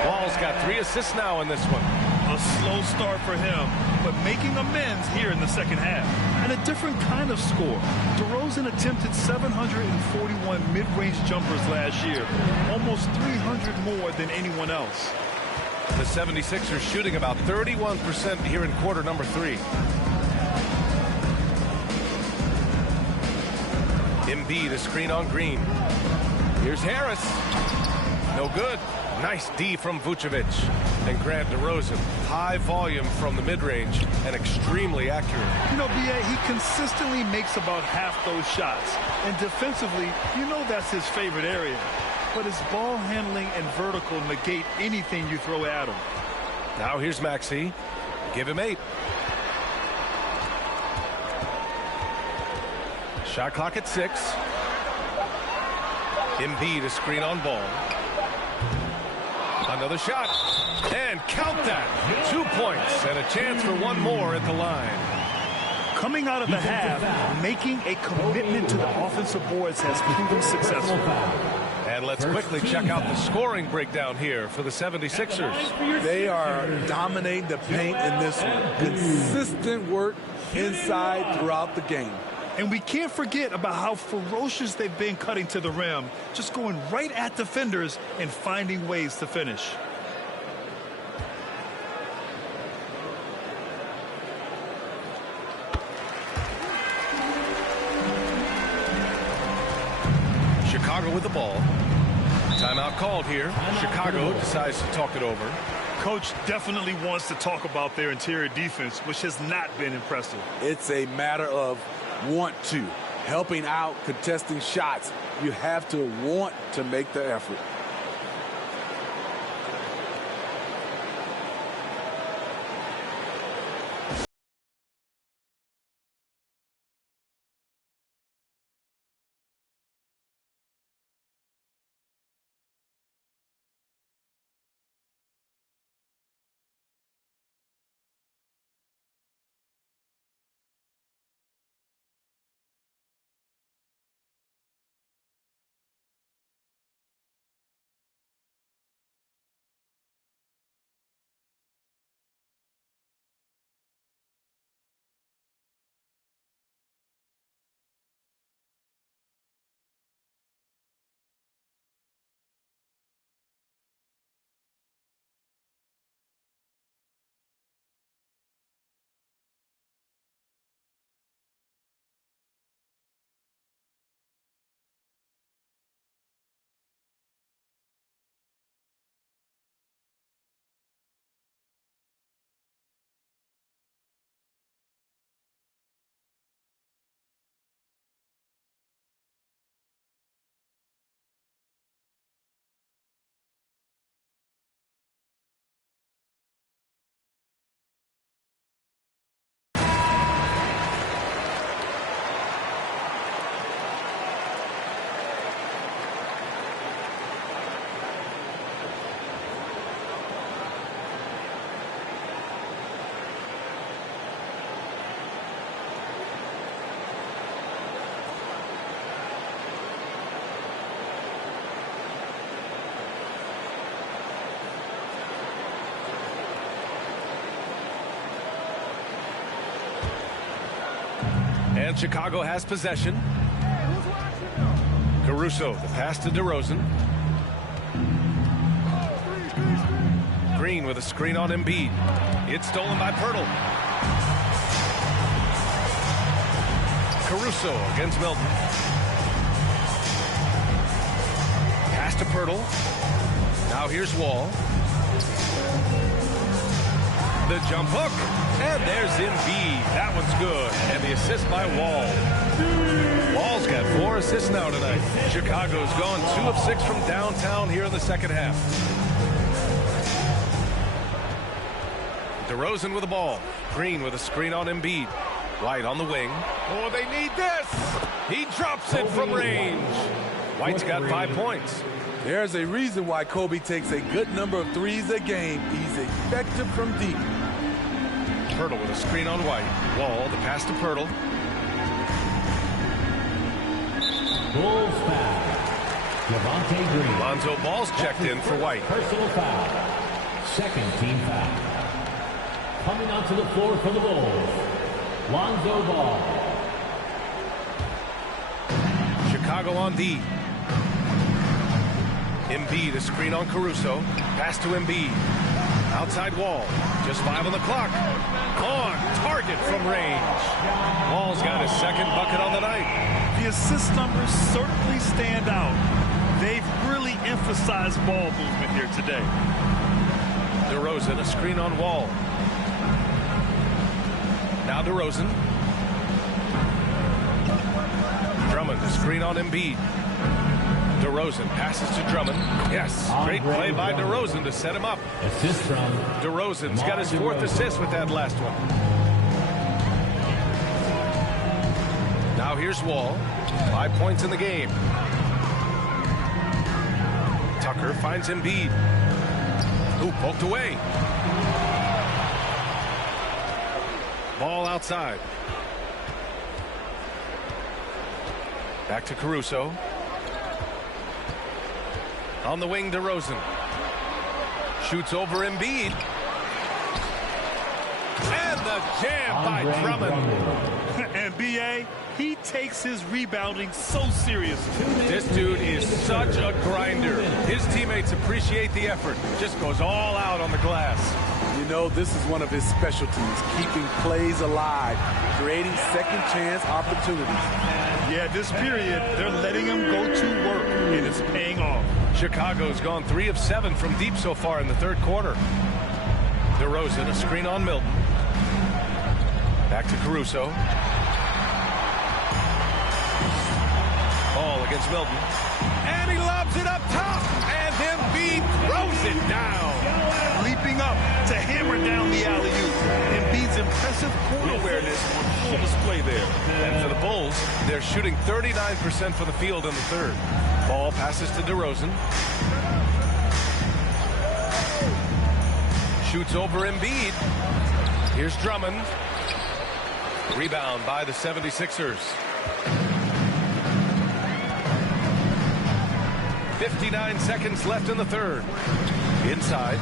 Ball's got 3 assists now in this one. A slow start for him, but making amends here in the second half. And a different kind of score. DeRozan attempted 741 mid-range jumpers last year, almost 300 more than anyone else. The 76ers shooting about 31% here in quarter number 3. Embiid, a screen on Green. Here's Harris. No good. Nice D from Vucevic. And Grant DeRozan. High volume from the mid-range and extremely accurate. You know, B.A., he consistently makes about half those shots. And defensively, you know that's his favorite area. But his ball handling and vertical negate anything you throw at him. Now here's Maxey. Give him 8. Shot clock at 6. Embiid, a screen on Ball. Another shot. And count that. 2 points and a chance for one more at the line. Coming out of the half, making a commitment to the offensive boards has proven successful. And let's quickly check out the scoring breakdown here for the 76ers. They are dominating the paint in this one. Consistent work inside throughout the game. And we can't forget about how ferocious they've been cutting to the rim, just going right at defenders and finding ways to finish. Chicago with the ball. Timeout called here. Chicago decides to talk it over. Coach definitely wants to talk about their interior defense, which has not been impressive. It's a matter of want to. Helping out, contesting shots. You have to want to make the effort. And Chicago has possession. Caruso, the pass to DeRozan. Green with a screen on Embiid. It's stolen by Pirtle. Caruso against Milton. Pass to Pirtle. Now here's Wall. The jump hook. And there's Embiid. That one's good. And the assist by Wall. Wall's got 4 assists now tonight. Chicago's gone 2 of 6 from downtown here in the second half. DeRozan with the ball. Green with a screen on Embiid. White on the wing. Oh, they need this. He drops it from range. White's got 5 points. There's a reason why Kobe takes a good number of threes a game. He's effective from deep. Pirtle with a screen on White. Wall, the pass to Pirtle. Bulls foul. Javonte Green. Lonzo Ball's checked in for White. Personal foul. Second team foul. Coming onto the floor for the Bulls, Lonzo Ball. Chicago on D. Embiid, a screen on Caruso. Pass to Embiid. Outside Wall. Just 5 on the clock. On target from range. Wall's got his second bucket on the night. The assist numbers certainly stand out. They've really emphasized ball movement here today. DeRozan, a screen on Wall. Now DeRozan. Drummond, a screen on Embiid. DeRozan passes to Drummond. Yes, great play by DeRozan to set him up. Assist from DeRozan's got his 4th assist with that last one. Now here's Wall. 5 points in the game. Tucker finds Embiid. Ooh, poked away. Ball outside. Back to Caruso. On the wing, DeRozan. Shoots over Embiid. And the jam by Drummond. And B.A., he takes his rebounding so seriously. This dude is such a grinder. His teammates appreciate the effort. Just goes all out on the glass. You know, this is one of his specialties, keeping plays alive, creating second chance opportunities. Yeah, this period, they're letting him go to work, and it's paying off. Chicago's gone 3 of 7 from deep so far in the third quarter. DeRozan, a screen on Milton. Back to Caruso. Ball against Milton. And he lobs it up top. And Embiid throws it down. Leaping up to hammer down the alley-oop. Embiid's impressive court awareness on full display there. And for the Bulls, they're shooting 39% from the field in the third. Ball passes to DeRozan. Shoots over Embiid. Here's Drummond. Rebound by the 76ers. 59 seconds left in the third. Inside.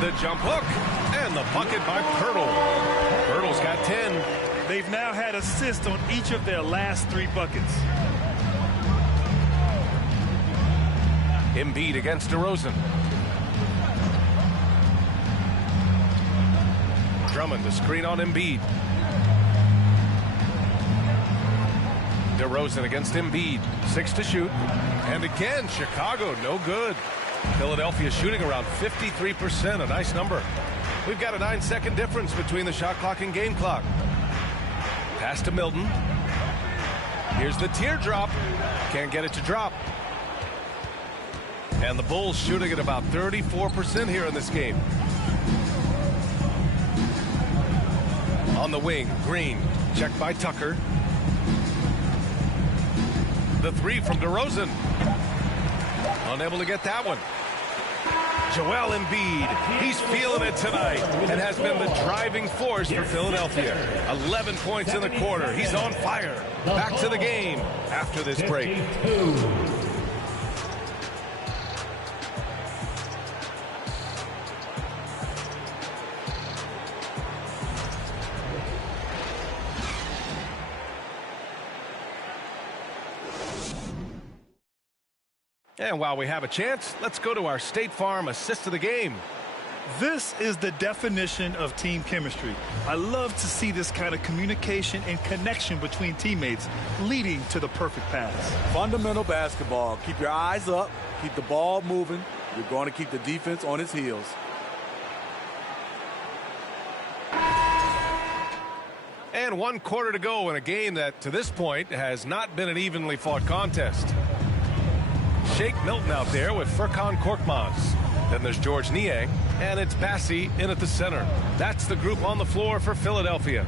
The jump hook. And the bucket by Pirtle. Pirtle's got 10. They've now had assists on each of their last 3 buckets. Embiid against DeRozan. Drummond, the screen on Embiid. DeRozan against Embiid. 6 to shoot. And again, Chicago, no good. Philadelphia shooting around 53%, a nice number. We've got a 9-second difference between the shot clock and game clock. Pass to Milton. Here's the teardrop. Can't get it to drop. And the Bulls shooting at about 34% here in this game. On the wing, Green. Checked by Tucker. The 3 from DeRozan. Unable to get that one. Joel Embiid, he's feeling it tonight and has been the driving force for Philadelphia. 11 points in the quarter. He's on fire. Back to the game after this break. And while we have a chance, let's go to our State Farm assist of the game. This is the definition of team chemistry. I love to see this kind of communication and connection between teammates leading to the perfect pass. Fundamental basketball. Keep your eyes up. Keep the ball moving. You're going to keep the defense on its heels. And 1 quarter to go in a game that, to this point, has not been an evenly fought contest. Shake Milton out there with Furkan Korkmaz. Then there's George Niang, and it's Bassey in at the center. That's the group on the floor for Philadelphia.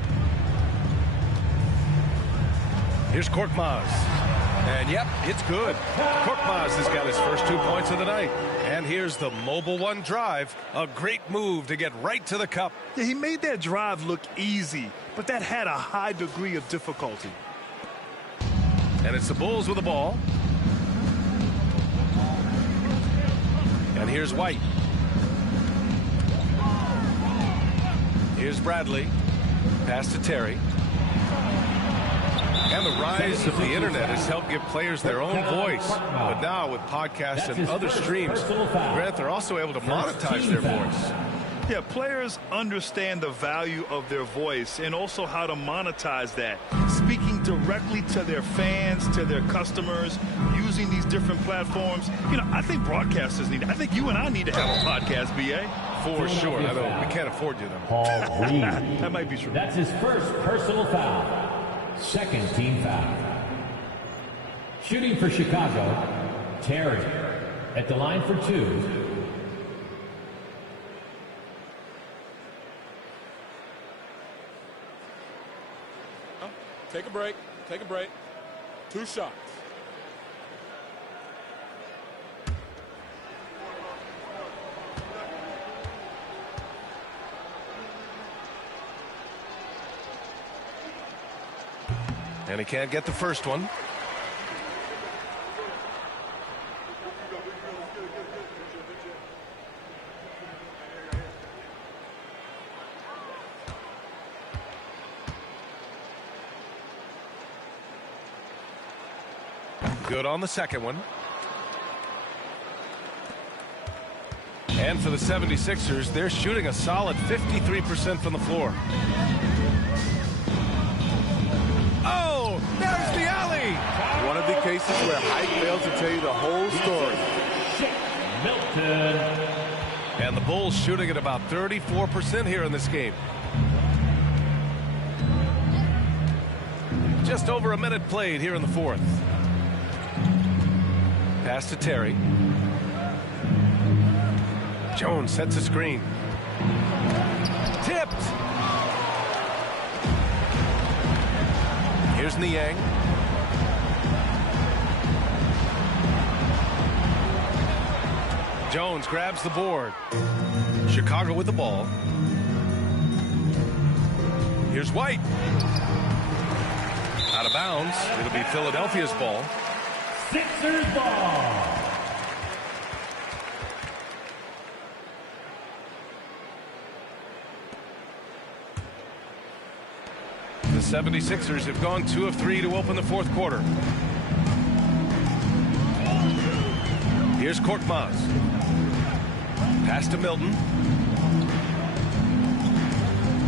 Here's Korkmaz. And yep, it's good. Korkmaz has got his first 2 points of the night. And here's the Mobile One drive. A great move to get right to the cup. Yeah, he made that drive look easy, but that had a high degree of difficulty. And it's the Bulls with the ball. And here's White. Here's Bradley. Pass to Terry. And the rise of the internet has helped give players their own voice. But now with podcasts and other streams, Grant, they're also able to monetize their voice. Yeah, players understand the value of their voice and also how to monetize that. Speaking directly to their fans, to their customers, using these different platforms. You know, I think broadcasters need it. I think you and I need to have a podcast, B.A. For sure. I know we can't afford you, though. Paul Reed. That might be true. That's his first personal foul. Second team foul. Shooting for Chicago, Terry. At the line for 2. Take a break. Take a break. 2 shots. And he can't get the first one. Good on the second one. And for the 76ers, they're shooting a solid 53% from the floor. Oh, there's the alley. One of the cases where height fails to tell you the whole story. Milton. And the Bulls shooting at about 34% here in this game. Just over a minute played here in the fourth. Pass to Terry. Jones sets a screen. Tipped. Here's Niang. Jones grabs the board. Chicago with the ball. Here's White. Out of bounds. It'll be Philadelphia's ball. Sixers ball. The 76ers have gone 2 of 3 to open the fourth quarter. Here's Korkmaz. Pass to Milton.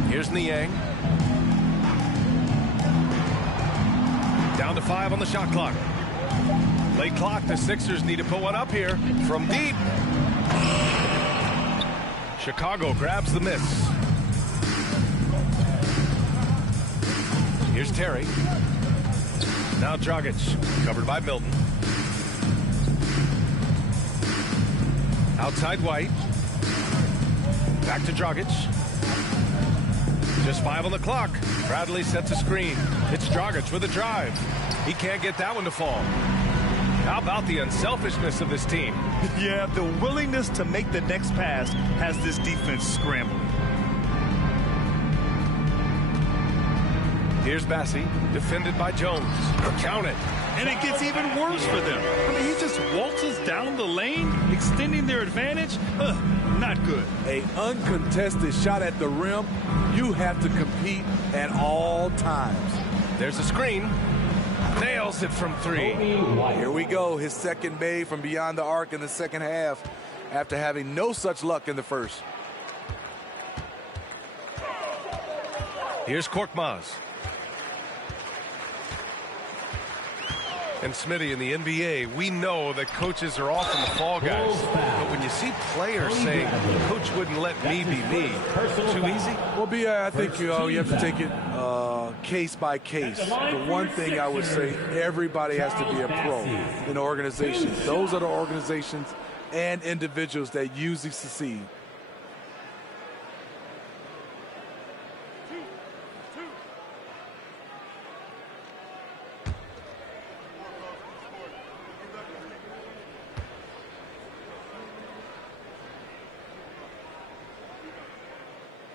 Here's Niang. Down to 5 on the shot clock. Late clock, the Sixers need to put one up here from deep. Chicago grabs the miss. Here's Terry. Now Dragic, covered by Milton. Outside White. Back to Dragic. Just 5 on the clock. Bradley sets a screen. It's Dragic with a drive. He can't get that one to fall. How about the unselfishness of this team? Yeah, the willingness to make the next pass has this defense scrambling. Here's Bassey, defended by Jones. Count it. And it gets even worse for them. I mean, he just waltzes down the lane, extending their advantage. Not good. A uncontested shot at the rim, you have to compete at all times. There's a screen. Nails it from 3. Here we go. His second made from beyond the arc in the second half after having no such luck in the first. Here's Korkmaz. And Smitty, in the NBA, we know that coaches are often the fall guys. But when you see players saying, "Coach wouldn't let me be me," too easy? Well, I think you have to take it case by case. The one thing I would say, everybody has to be a pro in an organization. Those are the organizations and individuals that usually succeed.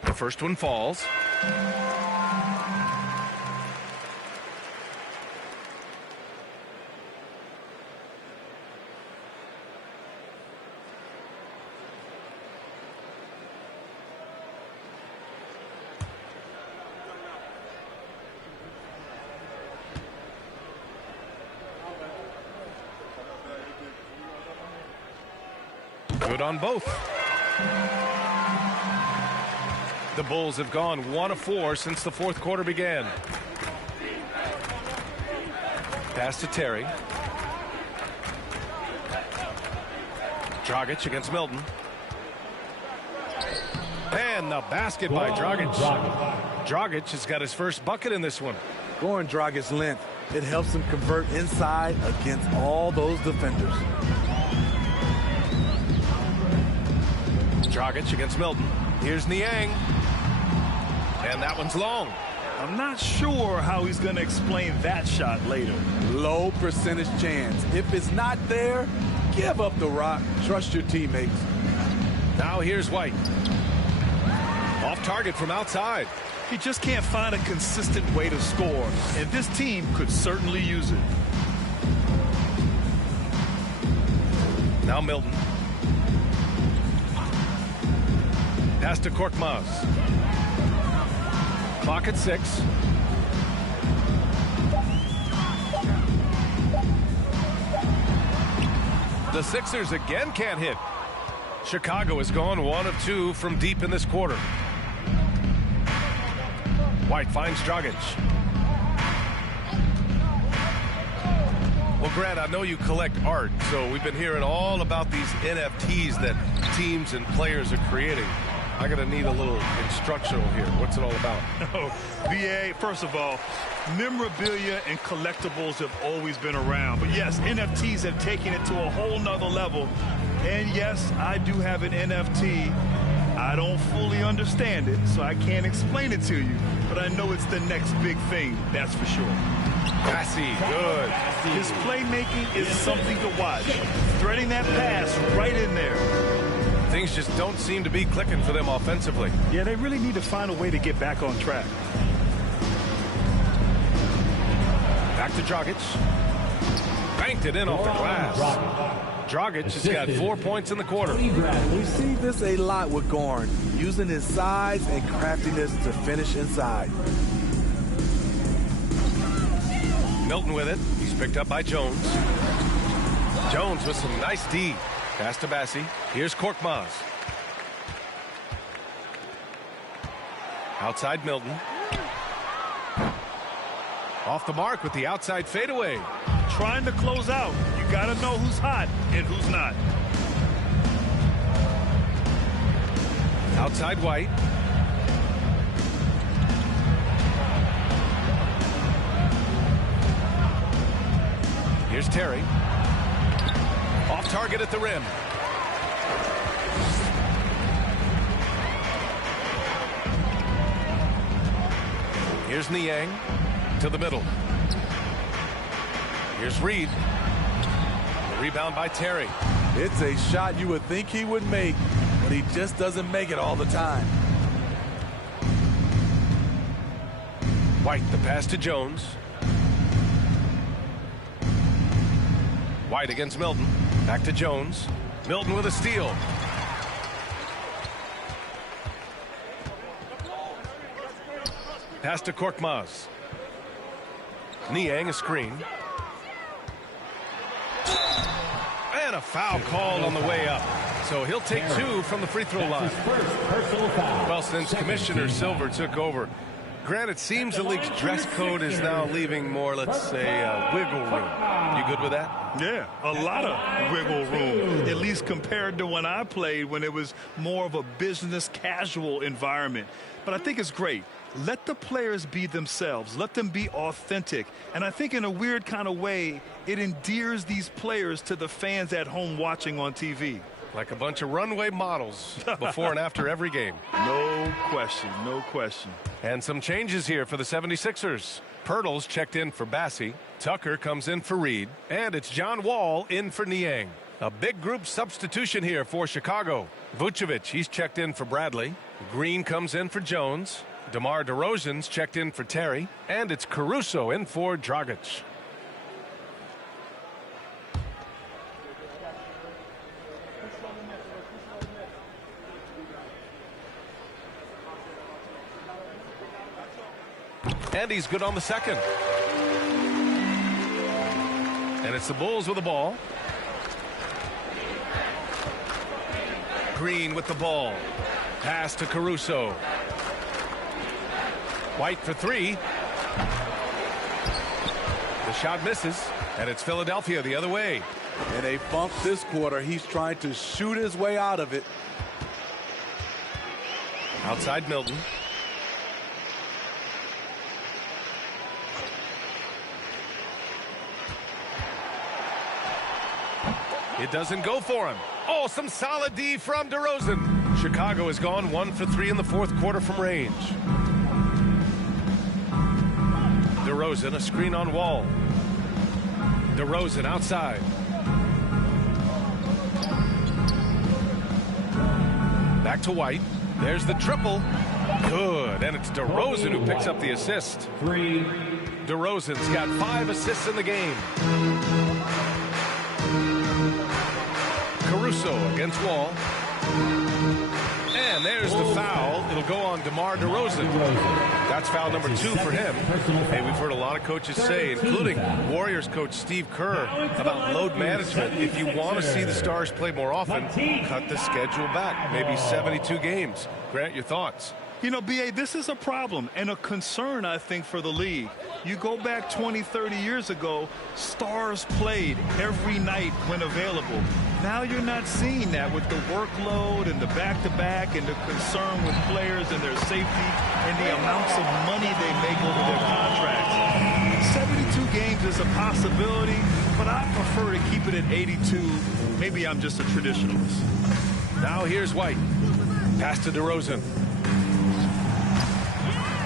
The first one falls. Good on both. The Bulls have gone 1 of 4 since the fourth quarter began. Pass to Terry. Dragic against Milton. And the basket by Dragic. Dragic has got his first bucket in this one. Going Dragic's length, it helps him convert inside against all those defenders. Dragic against Milton. Here's Niang. And that one's long. I'm not sure how he's going to explain that shot later. Low percentage chance. If it's not there, give up the rock. Trust your teammates. Now here's White. Off target from outside. He just can't find a consistent way to score, and this team could certainly use it. Now Milton. Pass to Korkmaz. Clock at 6. The Sixers again can't hit. Chicago has gone 1 of 2 from deep in this quarter. White finds Dragic. Well, Grant, I know you collect art, so we've been hearing all about these NFTs that teams and players are creating. I'm going to need a little instructional here. What's it all about? Oh, BA, first of all, memorabilia and collectibles have always been around. But yes, NFTs have taken it to a whole nother level. And yes, I do have an NFT. I don't fully understand it, so I can't explain it to you. But I know it's the next big thing, that's for sure. Passy, good. His playmaking is something to watch. Threading that pass right in there. Things just don't seem to be clicking for them offensively. Yeah, they really need to find a way to get back on track. Back to Dragic. Banked it in off the glass. Dragic has got 4 points in the quarter. We see this a lot with Gorn, using his size and craftiness to finish inside. Milton with it. He's picked up by Jones. Jones with some nice D. Pass to Bassi. Here's Korkmaz. Outside Milton. Off the mark with the outside fadeaway. Trying to close out. You got to know who's hot and who's not. Outside White. Here's Terry. Off target at the rim. Here's Niang to the middle. Here's Reed. Rebound by Terry. It's a shot you would think he would make, but he just doesn't make it all the time. White, the pass to Jones. White against Milton. Back to Jones. Milton with a steal. Pass to Korkmaz. Niang a screen. And a foul called on the way up. So he'll take 2 from the free throw line. Well, since Commissioner Silver took over, Grant, it seems the league's dress code is now leaving more, let's say, wiggle room. You good with that? Yeah, a lot of wiggle room, at least compared to when I played, when it was more of a business casual environment. But I think it's great. Let the players be themselves. Let them be authentic. And I think in a weird kind of way, it endears these players to the fans at home watching on TV. Like a bunch of runway models before and after every game. No question, no question. And some changes here for the 76ers. Pirtle's checked in for Bassi. Tucker comes in for Reed. And it's John Wall in for Niang. A big group substitution here for Chicago. Vucevic, he's checked in for Bradley. Green comes in for Jones. DeMar DeRozan's checked in for Terry. And it's Caruso in for Dragic. And he's good on the second. And it's the Bulls with the ball. Green with the ball. Pass to Caruso. White for three. The shot misses, and it's Philadelphia the other way. In a funk this quarter, he's trying to shoot his way out of it. Outside Milton. It doesn't go for him. Oh, some solid D from DeRozan. Chicago has gone 1 for 3 in the fourth quarter from range. DeRozan, a screen on Wall. DeRozan outside. Back to White. There's the triple. Good. And it's DeRozan who picks up the assist. DeRozan's got 5 assists in the game. Caruso against Wall. And there's the foul. It'll go on DeMar DeRozan. That's foul number 2 for him. Hey, we've heard a lot of coaches say, including Warriors coach Steve Kerr, about load management. If you want to see the Stars play more often, cut the schedule back. Maybe 72 games. Grant, your thoughts? You know, B.A., this is a problem and a concern, I think, for the league. You go back 20, 30 years ago, Stars played every night when available. Now you're not seeing that with the workload and the back-to-back and the concern with players and their safety and the amounts of money they make over their contracts. 72 games is a possibility, but I prefer to keep it at 82. Maybe I'm just a traditionalist. Now here's White. Pass to DeRozan.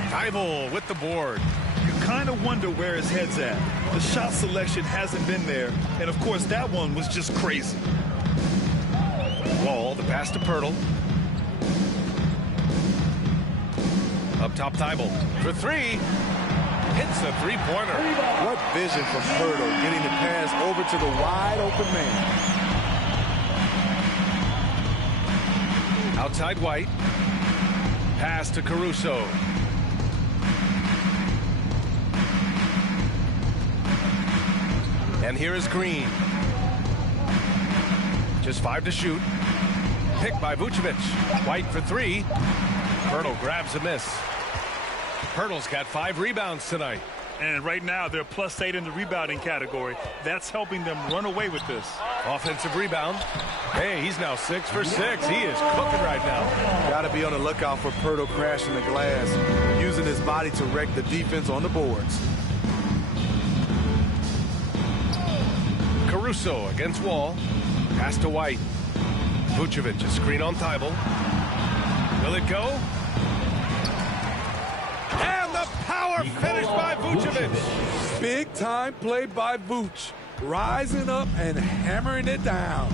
Thybulle with the board. You kind of wonder where his head's at. The shot selection hasn't been there, and of course that one was just crazy. Wall, the pass to Pirtle. Up top, Thybulle for three. Hits a three-pointer. What vision from Pirtle, getting the pass over to the wide open man. Outside White. Pass to Caruso. And here is Green. Just 5 to shoot. Picked by Vucevic. White for three. Pirtle grabs a miss. Pirtle's got 5 rebounds tonight. And right now they're +8 in the rebounding category. That's helping them run away with this. Offensive rebound. Hey, he's now 6 for 6. He is cooking right now. Got to be on the lookout for Pirtle crashing the glass, using his body to wreck the defense on the boards. Caruso against Wall. Pass to White. Vucevic, a screen on Thybulle. Will it go? And the power finish by Vucevic. Big time play by Vuce. Rising up and hammering it down.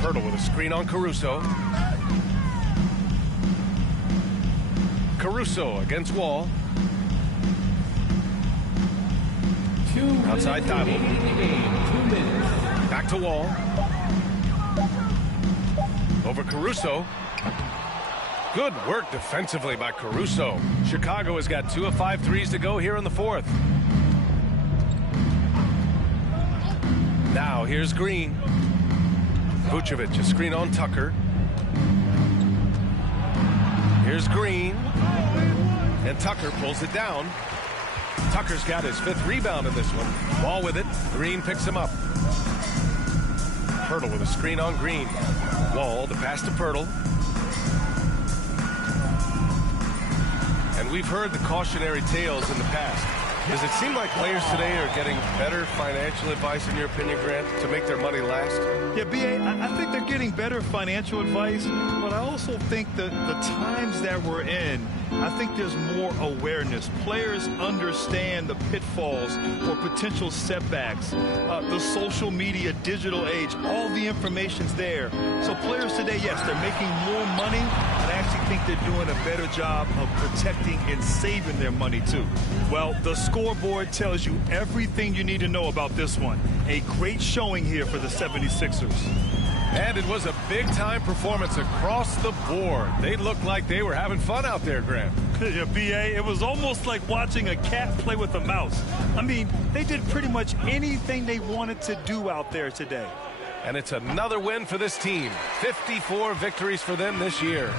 Pirtle with a screen on Caruso. Caruso against Wall. Outside Thybulle. Back to Wall. Over Caruso. Good work defensively by Caruso. Chicago has got 2 of 5 threes to go here in the fourth. Now here's Green. Vucevic, a screen on Tucker. Here's Green. And Tucker pulls it down. Tucker's got his 5th rebound in this one. Ball with it. Green picks him up. Pirtle with a screen on Green. Wall, the pass to Pirtle. And we've heard the cautionary tales in the past. Does it seem like players today are getting better financial advice, in your opinion, Grant, to make their money last? Yeah, B.A., I think they're getting better financial advice, but I also think that the times that we're in, I think there's more awareness. Players understand the pitfalls or potential setbacks. The social media, digital age, all the information's there. So players today, yes, they're making more money, but I actually think they're doing a better job of protecting and saving their money, too. Well, the scoreboard tells you everything you need to know about this one. A great showing here for the 76ers. And it was a big-time performance across the board. They looked like they were having fun out there, Grant. Yeah, B.A., it was almost like watching a cat play with a mouse. I mean, they did pretty much anything they wanted to do out there today. And it's another win for this team. 54 victories for them this year.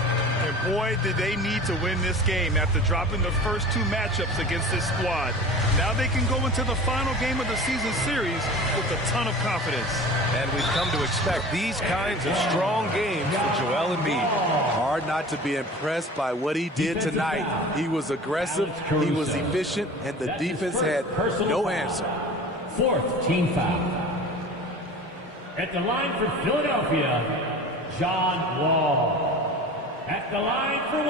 And boy, did they need to win this game after dropping the first 2 matchups against this squad. Now they can go into the final game of the season series with a ton of confidence. And we've come to expect these kinds of strong games for Joel Embiid. Hard not to be impressed by what he did tonight. He was aggressive, he was efficient, and the defense had no answer. 4th team foul. At the line for Philadelphia, John Wall. At the line for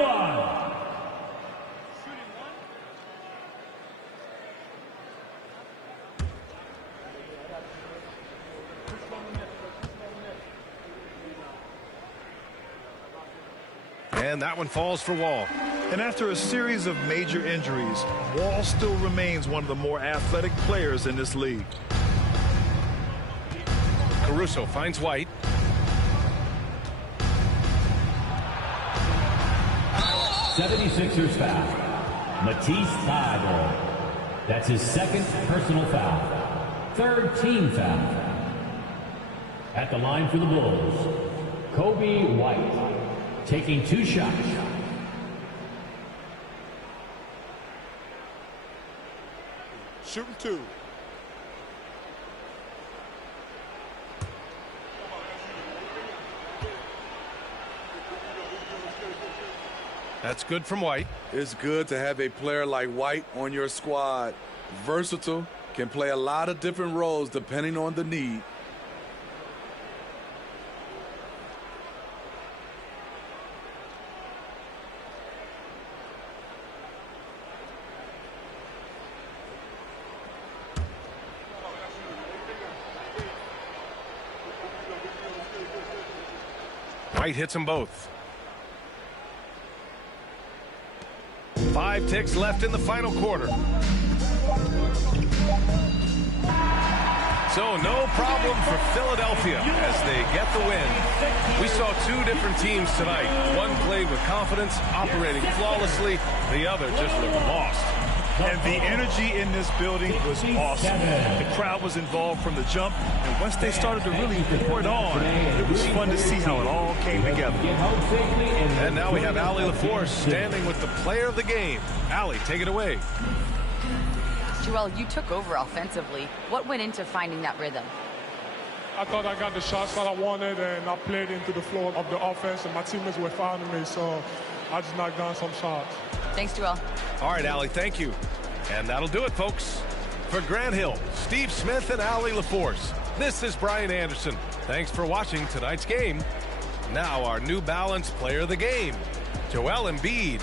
1. And that one falls for Wall. And after a series of major injuries, Wall still remains one of the more athletic players in this league. Caruso finds White. '76ers foul. Matisse Thybulle. That's his 2nd personal foul. 3rd team foul. At the line for the Bulls, Kobe White. Taking 2 shots. Shooting 2. That's good from White. It's good to have a player like White on your squad. Versatile, can play a lot of different roles depending on the need. White hits them both. 5 ticks left in the final quarter. So no problem for Philadelphia as they get the win. We saw 2 different teams tonight. One played with confidence, operating flawlessly. The other just looked lost. And the energy in this building was awesome. The crowd was involved from the jump, and once they started to really pour it on, it was fun to see how it all came together. And now we have Allie LaForce standing with the player of the game. Allie, take it away. Joel, you took over offensively. What went into finding that rhythm? I thought I got the shots that I wanted, and I played into the flow of the offense, and my teammates were fouling me, so I just knocked down some shots. Thanks, Joel. All right, Allie, thank you. And that'll do it, folks. For Grant Hill, Steve Smith, and Allie LaForce, this is Brian Anderson. Thanks for watching tonight's game. Now our New Balance player of the game, Joel Embiid.